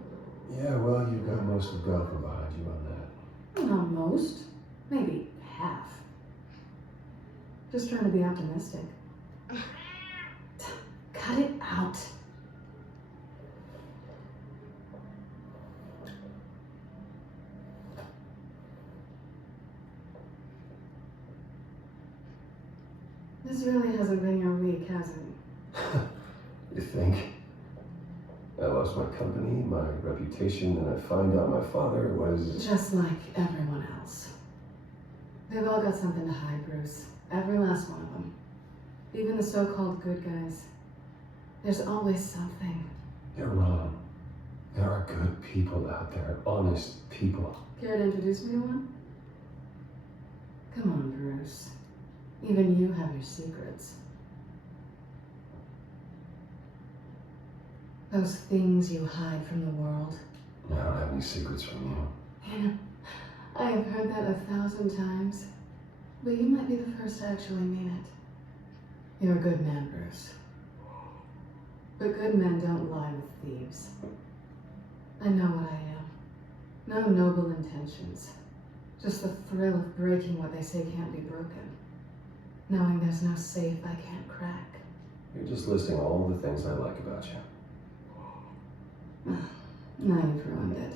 Yeah, well, you've got most of Gotham behind you on that. Not most. Maybe half. Just trying to be optimistic. Cut it out. This really hasn't been your week, has it? You think? I lost my company, my reputation, and I find out my father was... Just like everyone else. They've all got something to hide, Bruce. Every last one of them. Even the so-called good guys. There's always something. You're wrong. There are good people out there, honest people. Care to introduce me to one? Come on, Bruce. Even you have your secrets. Those things you hide from the world. I don't have any secrets from you. You know, I have heard that 1,000 times. But you might be the first to actually mean it. You're a good man, Bruce. But good men don't lie with thieves. I know what I am. No noble intentions. Just the thrill of breaking what they say can't be broken. Knowing there's no safe I can't crack. You're just listing all the things I like about you. Now you've ruined it.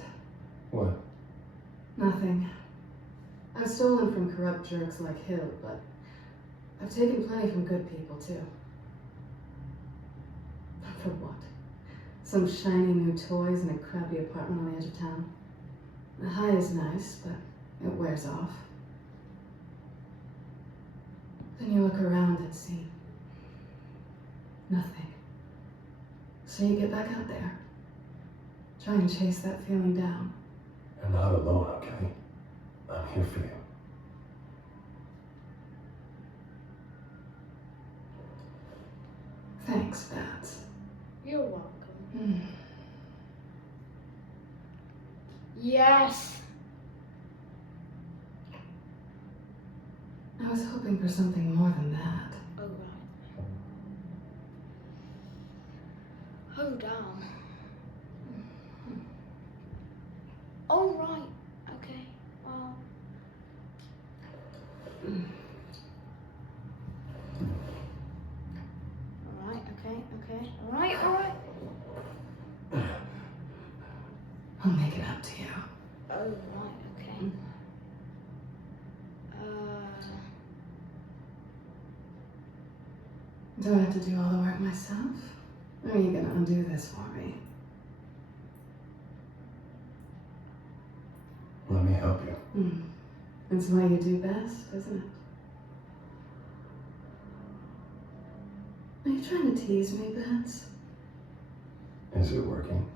What? Nothing. I've stolen from corrupt jerks like Hill, but I've taken plenty from good people too. For what? Some shiny new toys in a crappy apartment on the edge of town? The high is nice, but it wears off. Then you look around and see nothing. So you get back out there. Try and chase that feeling down. You're not alone, okay? I'm here for you. Thanks, Bats. You're welcome. Yes. I was hoping for something more than that. Oh, right. Hold on. Oh, right. Okay. Well. Alright, okay. Alright. I'll make it up to you. Oh, right, okay. Do I have to do all the work myself? Or are you gonna undo this for me? Let me help you. That's what you do best, isn't it? Are you trying to tease me, Bets? Is it working?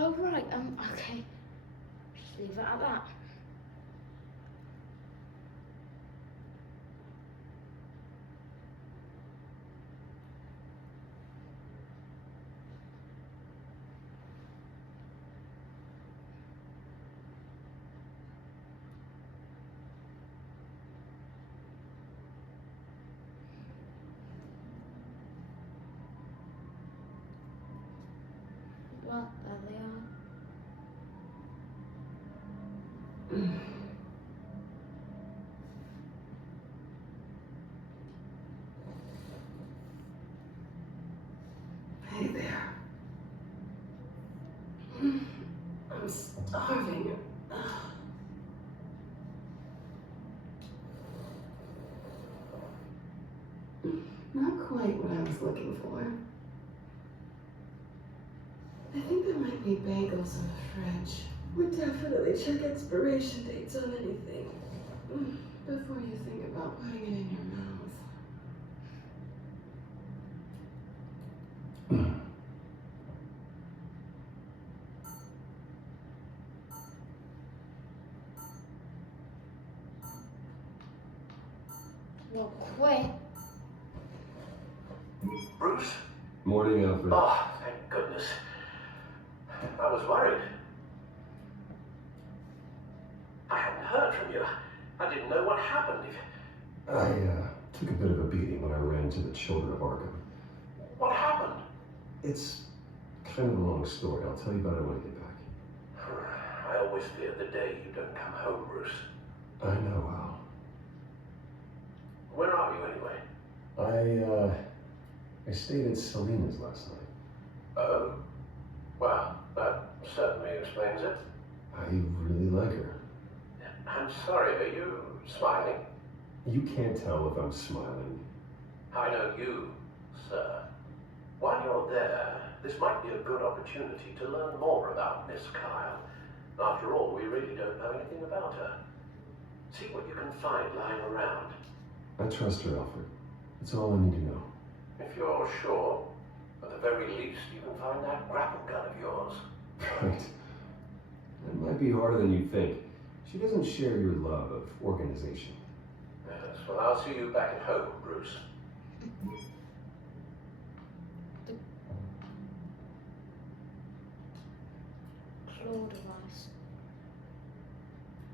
Oh, right, okay. Just leave it at that. Well, there they are. Hey there. I'm starving. Not quite what I was looking for. I think there might be bagels in the fridge. Would definitely check expiration dates on anything before you think about putting it in your mouth. Well, quick. Bruce? Morning, Alfred. Oh, thank goodness. I was worried. I hadn't heard from you. I didn't know what happened. I took a bit of a beating when I ran into the children of Arkham. What happened? It's kind of a long story. I'll tell you about it when I get back. I always fear the day you don't come home, Bruce. I know, Al. Where are you anyway? I stayed at Selena's last night. Oh? Well, that certainly explains it. I really like her. I'm sorry, are you smiling? You can't tell if I'm smiling. I know you, sir. While you're there, this might be a good opportunity to learn more about Miss Kyle. After all, we really don't know anything about her. See what you can find lying around. I trust her, Alfred. That's all I need to know. If you're sure, at the very least, you can find that grapple gun of yours. Right. It might be harder than you think. She doesn't share your love of organization. Yes, well, I'll see you back at home, Bruce. Claw device.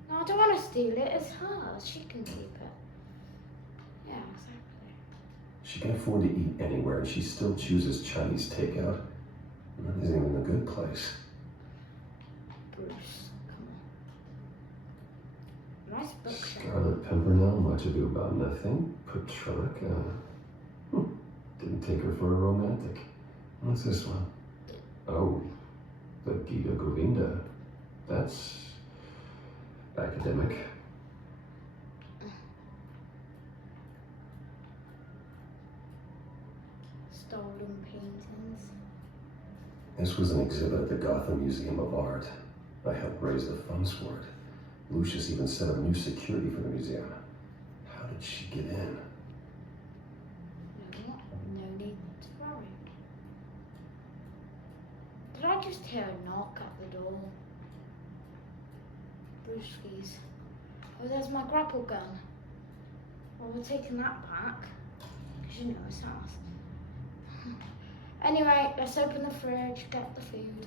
No, I don't want to steal it. It's hers. She can keep it. Yeah, exactly. She can afford to eat anywhere, and she still chooses Chinese takeout. And that isn't even a good place. Bruce, come on. Nice bookshelf. Scarlet Pimpernel, much ado about nothing. Petrarca. Didn't take her for a romantic. What's this one? Oh, the Gita Govinda. That's academic. Stolen paintings. This was an exhibit at the Gotham Museum of Art. I helped raise the funds for it. Lucius even set up new security for the museum. How did she get in? No need to worry. Did I just hear a knock at the door? Brewskis. Oh, there's my grapple gun. Well, we're taking that back. Because you know it's ours. Anyway, let's open the fridge, get the food.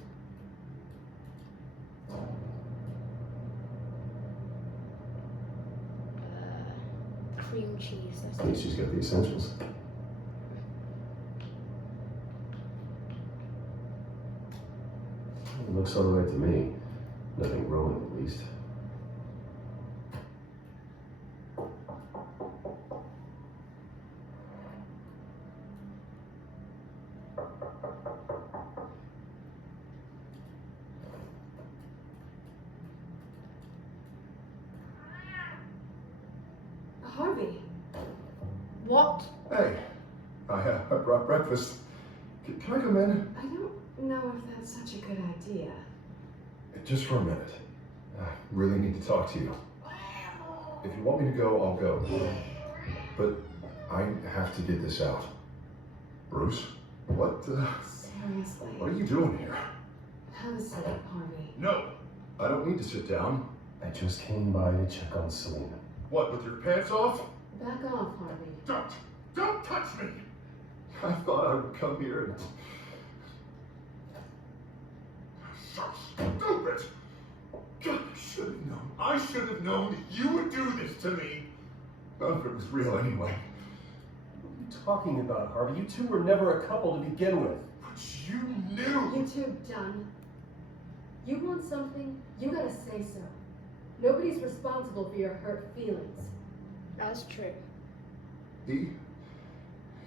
Cream cheese. I think she's got the essentials. It looks all right to me. Nothing growing, at least. Harvey. What? Hey, I brought breakfast. Can I come in? I don't know if that's such a good idea. Just for a minute. I really need to talk to you. If you want me to go, I'll go. But I have to get this out. Bruce, what Seriously. are you doing here? Have a seat, Harvey. No, I don't need to sit down. I just came by to check on Selena. What, with your pants off? Back off, Harvey. Don't touch me! I thought I would come here and... So stupid! God, I should have known that you would do this to me. None of it was real anyway. What are you talking about, Harvey? You two were never a couple to begin with. But you knew! You two done. You want something, you gotta say so. Nobody's responsible for your hurt feelings. That's true. He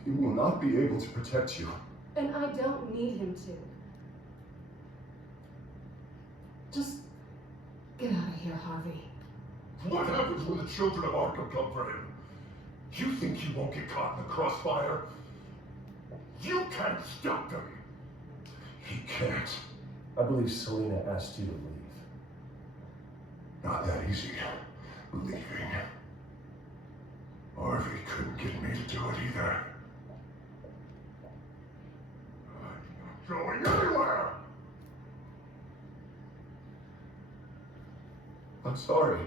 will not be able to protect you. And I don't need him to. Just get out of here, Harvey. What happens when the children of Arkham come for him? You think he won't get caught in the crossfire? You can't stop them. He can't. I believe Selena asked you to leave. Not that easy. Leaving. Harvey couldn't get me to do it either. I'm not going anywhere! I'm sorry.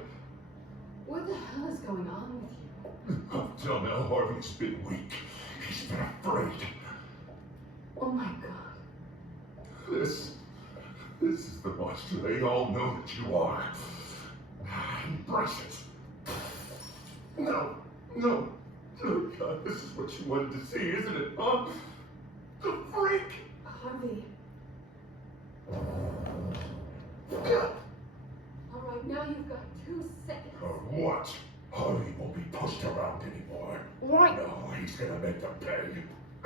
What the hell is going on with you? Up till now, Harvey's been weak. He's been afraid. Oh my God. This is the monster they all know that you are. Embrace it. No. Oh God, this is what you wanted to see, isn't it, huh? The freak! Harvey. Yeah. All right, now you've got 2 seconds. For what? Harvey won't be pushed around anymore. Right. No, he's gonna make them pay.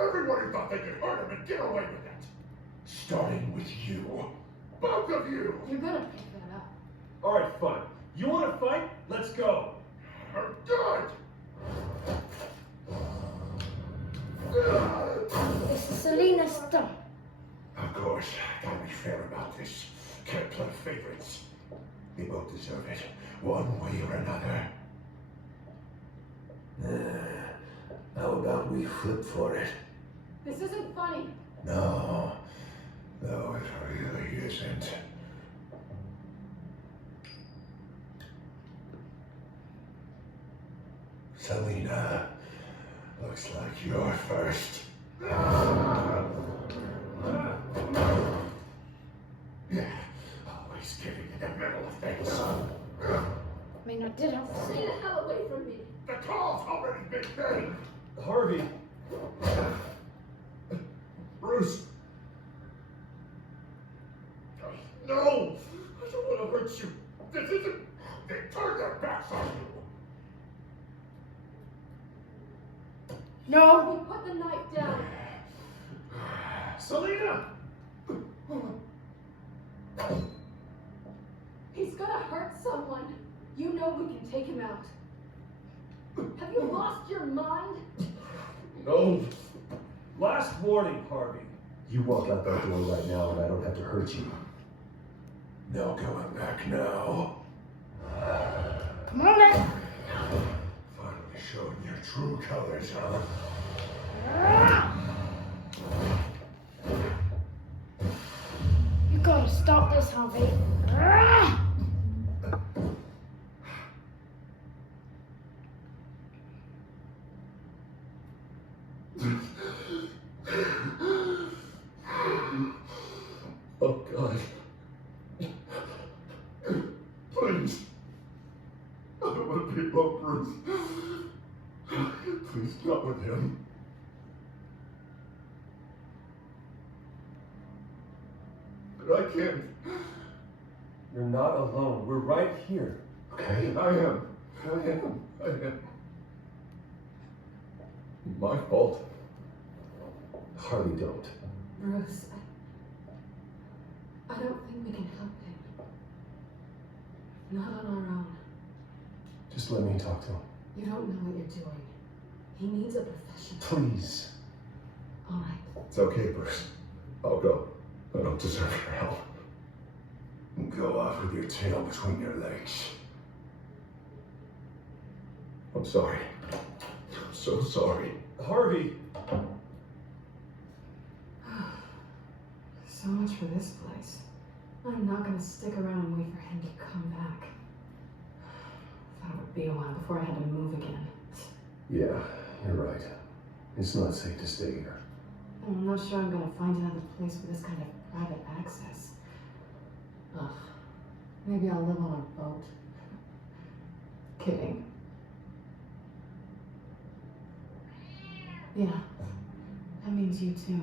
Everybody thought they could hurt him and get away with it. Starting with you. Both of you! You're gonna pick that up. All right, fine. You want to fight? Let's go. Good! This is Selena's stuff. Of course, gotta be fair about this. Can't play favorites. They both deserve it, one way or another. How about we flip for it? This isn't funny. No, it really isn't. Selena, looks like you're first. Yeah, always getting in the middle of things. I mean, I did have to say Stay that. the hell away from me. The call's already been made. Harvey. Bruce. No! I don't want to hurt you. This isn't... They turned their backs on you. No. Harvey, put the knife down. Selena! He's gonna hurt someone. You know we can take him out. Have you lost your mind? No. Last warning, Harvey. You walk out that door right now and I don't have to hurt you. No going back now. Come on then. Finally showing your true colors, huh? You gotta stop this, Harvey. Oh, God. Please. I don't want to be alone, Bruce. Please, not with him. but I can't. You're not alone. We're right here. Okay, I am. My fault. Harvey, don't. Bruce, I don't think we can help him. Not on our own. Just let me talk to him. You don't know what you're doing. He needs a professional. Please. All right. It's okay, Bruce. I'll go. I don't deserve your help. Go off with your tail between your legs. I'm sorry. I'm so sorry. Harvey! So much for this place. I'm not gonna stick around and wait for him to come back. Thought it would be a while before I had to move again. Yeah, you're right. It's not safe to stay here. And I'm not sure I'm gonna find another place with this kind of private access. Ugh. Maybe I'll live on a boat. Kidding. Yeah, that means you too.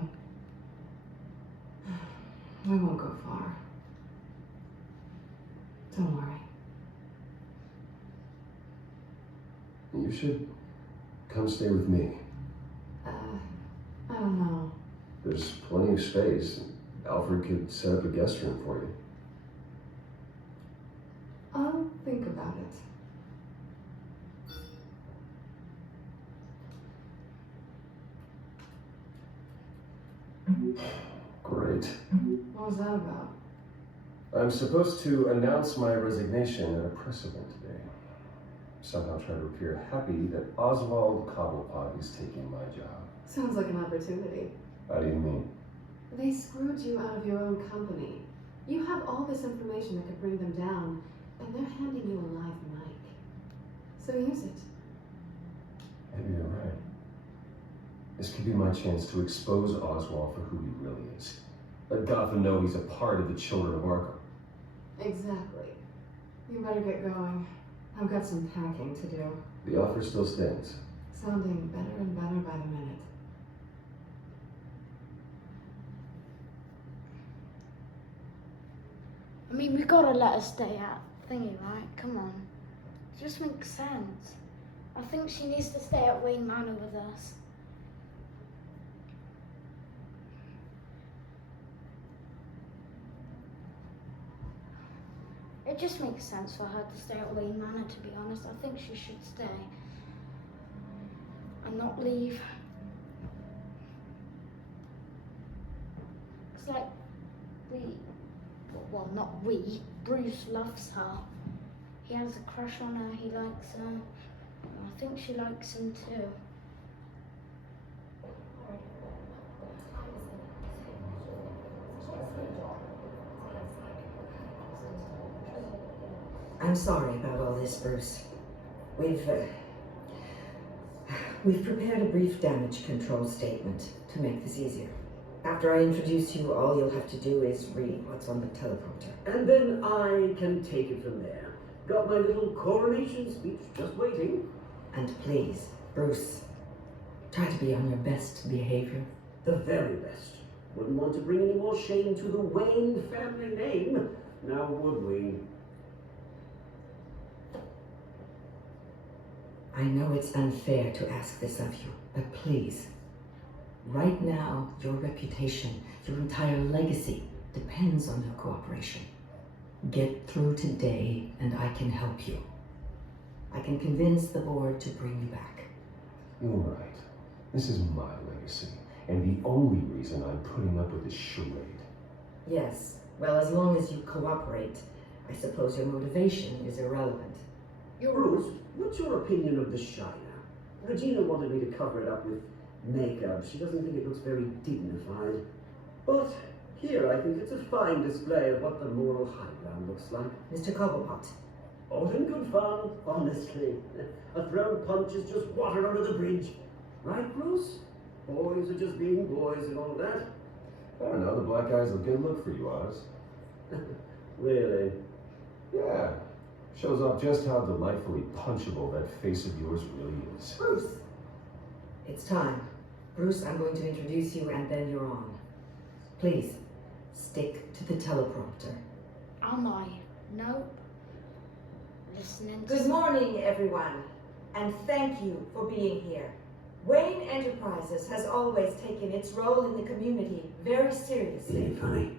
We won't go far. Don't worry. You should come stay with me. I don't know. There's plenty of space. Alfred could set up a guest room for you. I'll think about it. Great. What was that about? I'm supposed to announce my resignation at a press event today. Somehow try to appear happy that Oswald Cobblepot is taking my job. Sounds like an opportunity. How do you mean? They screwed you out of your own company. You have all this information that could bring them down, and they're handing you a live mic. So use it. Maybe you're right. This could be my chance to expose Oswald for who he really is. Let Gotham know he's a part of the children of Arkham. Exactly. You better get going. I've got some packing to do. The offer still stands. Sounding better and better by the minute. I mean, we gotta let her stay at thingy, right? Come on. It just makes sense. I think she needs to stay at Wayne Manor with us. It just makes sense for her to stay at Wayne Manor, to be honest. I think she should stay. And not leave. It's like well, not we, Bruce loves her. He has a crush on her, he likes her. I think she likes him too. I'm sorry about all this, Bruce. We've prepared a brief damage control statement to make this easier. After I introduce you, all you'll have to do is read what's on the teleprompter. And then I can take it from there. Got my little coronation speech just waiting. And please, Bruce, try to be on your best behavior. The very best. Wouldn't want to bring any more shame to the Wayne family name, now would we? I know it's unfair to ask this of you, but please, right now, your reputation, your entire legacy depends on your cooperation. Get through today, and I can help you. I can convince the board to bring you back. You're right. This is my legacy, and the only reason I'm putting up with this charade. Yes, well, as long as you cooperate, I suppose your motivation is irrelevant. Bruce, what's your opinion of the Shiner? Regina wanted me to cover it up with makeup. She doesn't think it looks very dignified. But here I think it's a fine display of what the moral high ground looks like. Mr. Cobblepot. All in good fun, honestly. A thrown punch is just water under the bridge. Right, Bruce? Boys are just being boys and all that. I don't know, the black eye's a good look for you, Oz. Really? Yeah. Shows off just how delightfully punchable that face of yours really is. Bruce! It's time. Bruce, I'm going to introduce you and then you're on. Please, stick to the teleprompter. Am I? Nope. Listening to Good morning, everyone, and thank you for being here. Wayne Enterprises has always taken its role in the community very seriously. Isn't it funny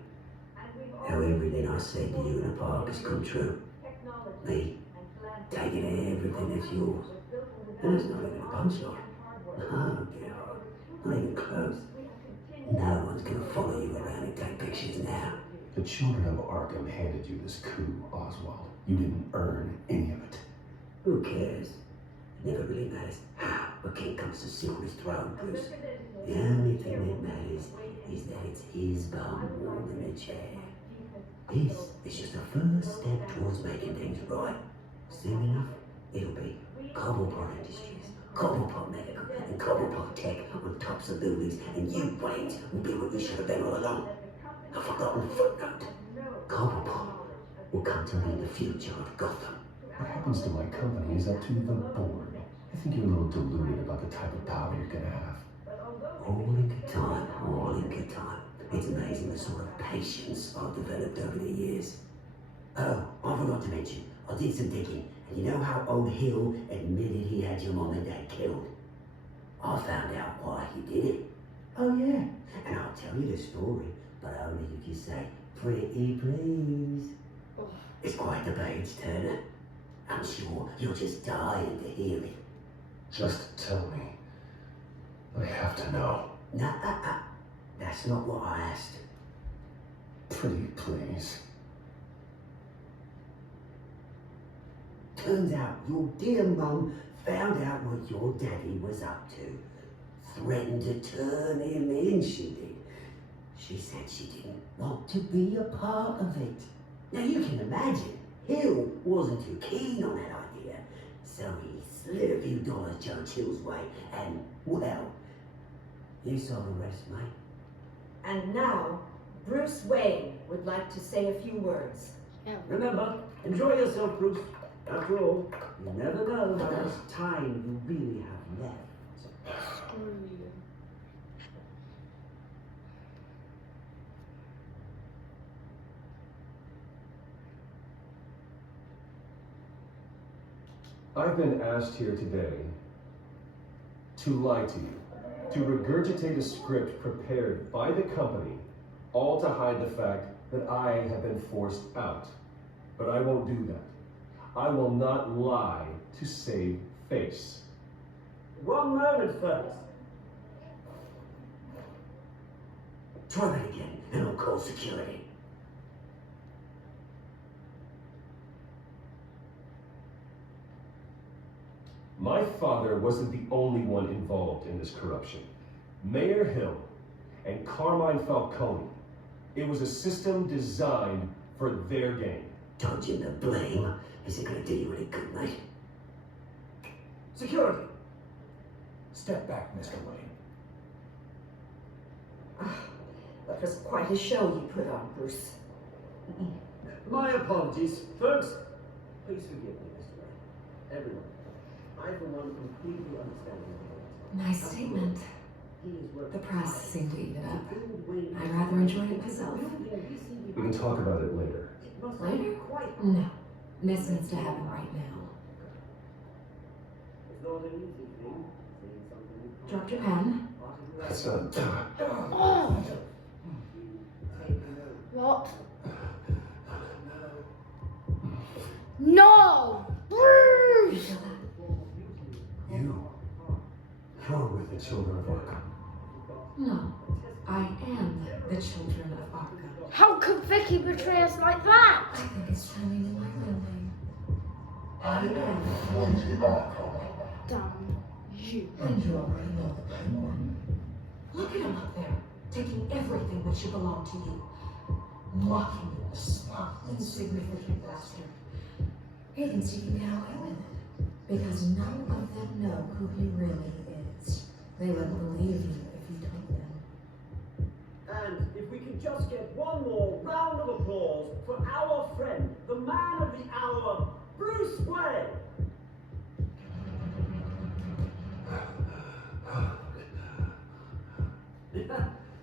how everything I said to you in the park has come true? Me, taking everything that's yours. And it's not even a punchline. No, Gerald, not even close. No one's gonna follow you around and take pictures now. The children of Arkham handed you this coup, Oswald. You didn't earn any of it. Who cares? It never really matters how a king comes to sit on his throne, Bruce. The only thing that matters is that it's his bum warm in a chair. This is just a first step towards making things right. Soon enough, it'll be Cobblepot Industries, Cobblepot Medical, and Cobblepot Tech on tops of buildings, and you brains will be what you should have been all along. A forgotten footnote. Cobblepot will come to lead the future of Gotham. What happens to my company is up to the board. I think you're a little deluded about the type of power you're gonna have. All in good time, all in good time. It's amazing the sort of patience I've developed over the years. Oh, I forgot to mention, I did some digging, and you know how old Hill admitted he had your mom and dad killed? I found out why he did it. Oh yeah, and I'll tell you the story, but only if you say, pretty please. It's quite the page turner. I'm sure you're just dying to hear it. Just tell me. I have to know. Nah, that's not what I asked. Pretty please. Turns out your dear mum found out what your daddy was up to. Threatened to turn him in, she did. She said she didn't want to be a part of it. Now you can imagine, Hill wasn't too keen on that idea, so he slid a few dollars Churchill's way, and, well, you saw the rest, mate. And now, Bruce Wayne would like to say a few words. Remember, enjoy yourself, Bruce. After all, you never know how much time you really have left. Screw you. I've been asked here today to lie to you, to regurgitate a script prepared by the company, all to hide the fact that I have been forced out. But I won't do that. I will not lie to save face. One moment first. Try that again, and I'll call security. My father wasn't the only one involved in this corruption. Mayor Hill and Carmine Falcone. It was a system designed for their gain. Dodging the blame isn't going to do you any good, mate. Security! Step back, Mr. Wayne. That was quite a show you put on, Bruce. My apologies, folks. Please forgive me, Mr. Wayne. Everyone. I, for one, completely understand your Nice statement. The press seemed to eat it up. I'd rather enjoy it myself. We can talk about it later. Later? No. This needs to happen right now. Drop your pen. That's not... Oh! What? No! Bruce! You're with the children of Arkham. No. I am the children of Arkham. How could Vicky betray us like that? I think it's turning in my building. I am Monty Arkham. Damn you. And you already know the Penguin. Look at him up there, taking everything that should belong to you. Mocking you, a smug, insignificant bastard. He thinks he can get away with it. Because none of them know who he really is. They wouldn't believe you if you told them. And if we could just get one more round of applause for our friend, the man of the hour, Bruce Wayne.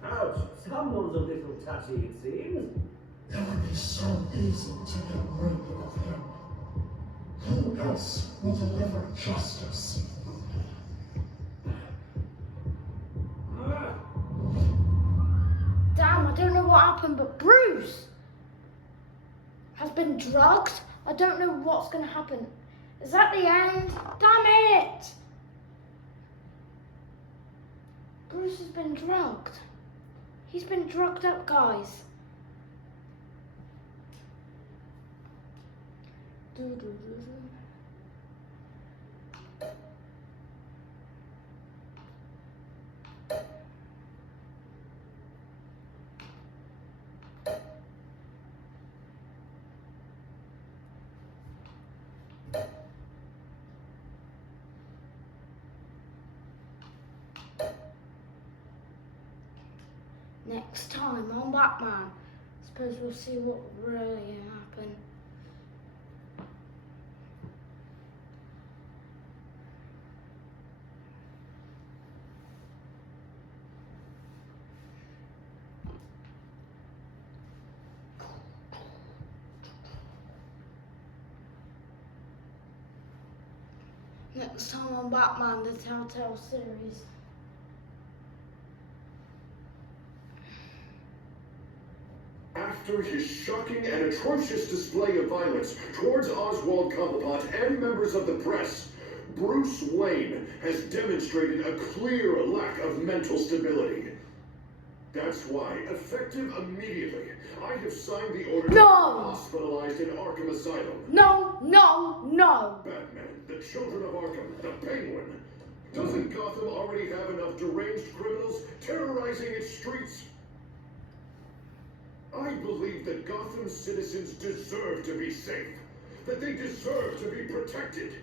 Ouch, someone's a little touchy, it seems. It would be so easy to get rid of him. Who else will deliver justice? Damn, I don't know what happened, but Bruce has been drugged. I don't know what's going to happen. Is that the end? Damn it! Bruce has been drugged. He's been drugged up, guys. Next time on Batman, suppose we'll see what really happened. Next time on Batman, the Telltale series. After his shocking and atrocious display of violence towards Oswald Cobblepot and members of the press, Bruce Wayne has demonstrated a clear lack of mental stability. That's why, effective immediately, I have signed the order to be hospitalized in Arkham Asylum. No, no, no! Batman, the children of Arkham, the Penguin. Doesn't Gotham already have enough deranged criminals terrorizing its streets? I believe that Gotham's citizens deserve to be safe, that they deserve to be protected.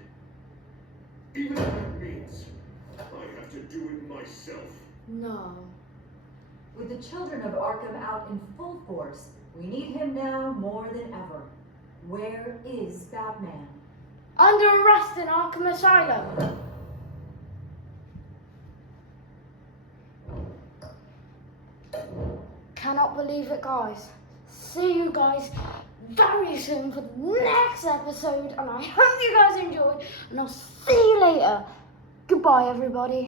Even if that means I have to do it myself. No. With the children of Arkham out in full force, we need him now more than ever. Where is Batman? Under arrest in Arkham Asylum. Cannot believe it, guys. See you guys very soon for the next episode, and I hope you guys enjoyed, and I'll see you later. Goodbye, everybody.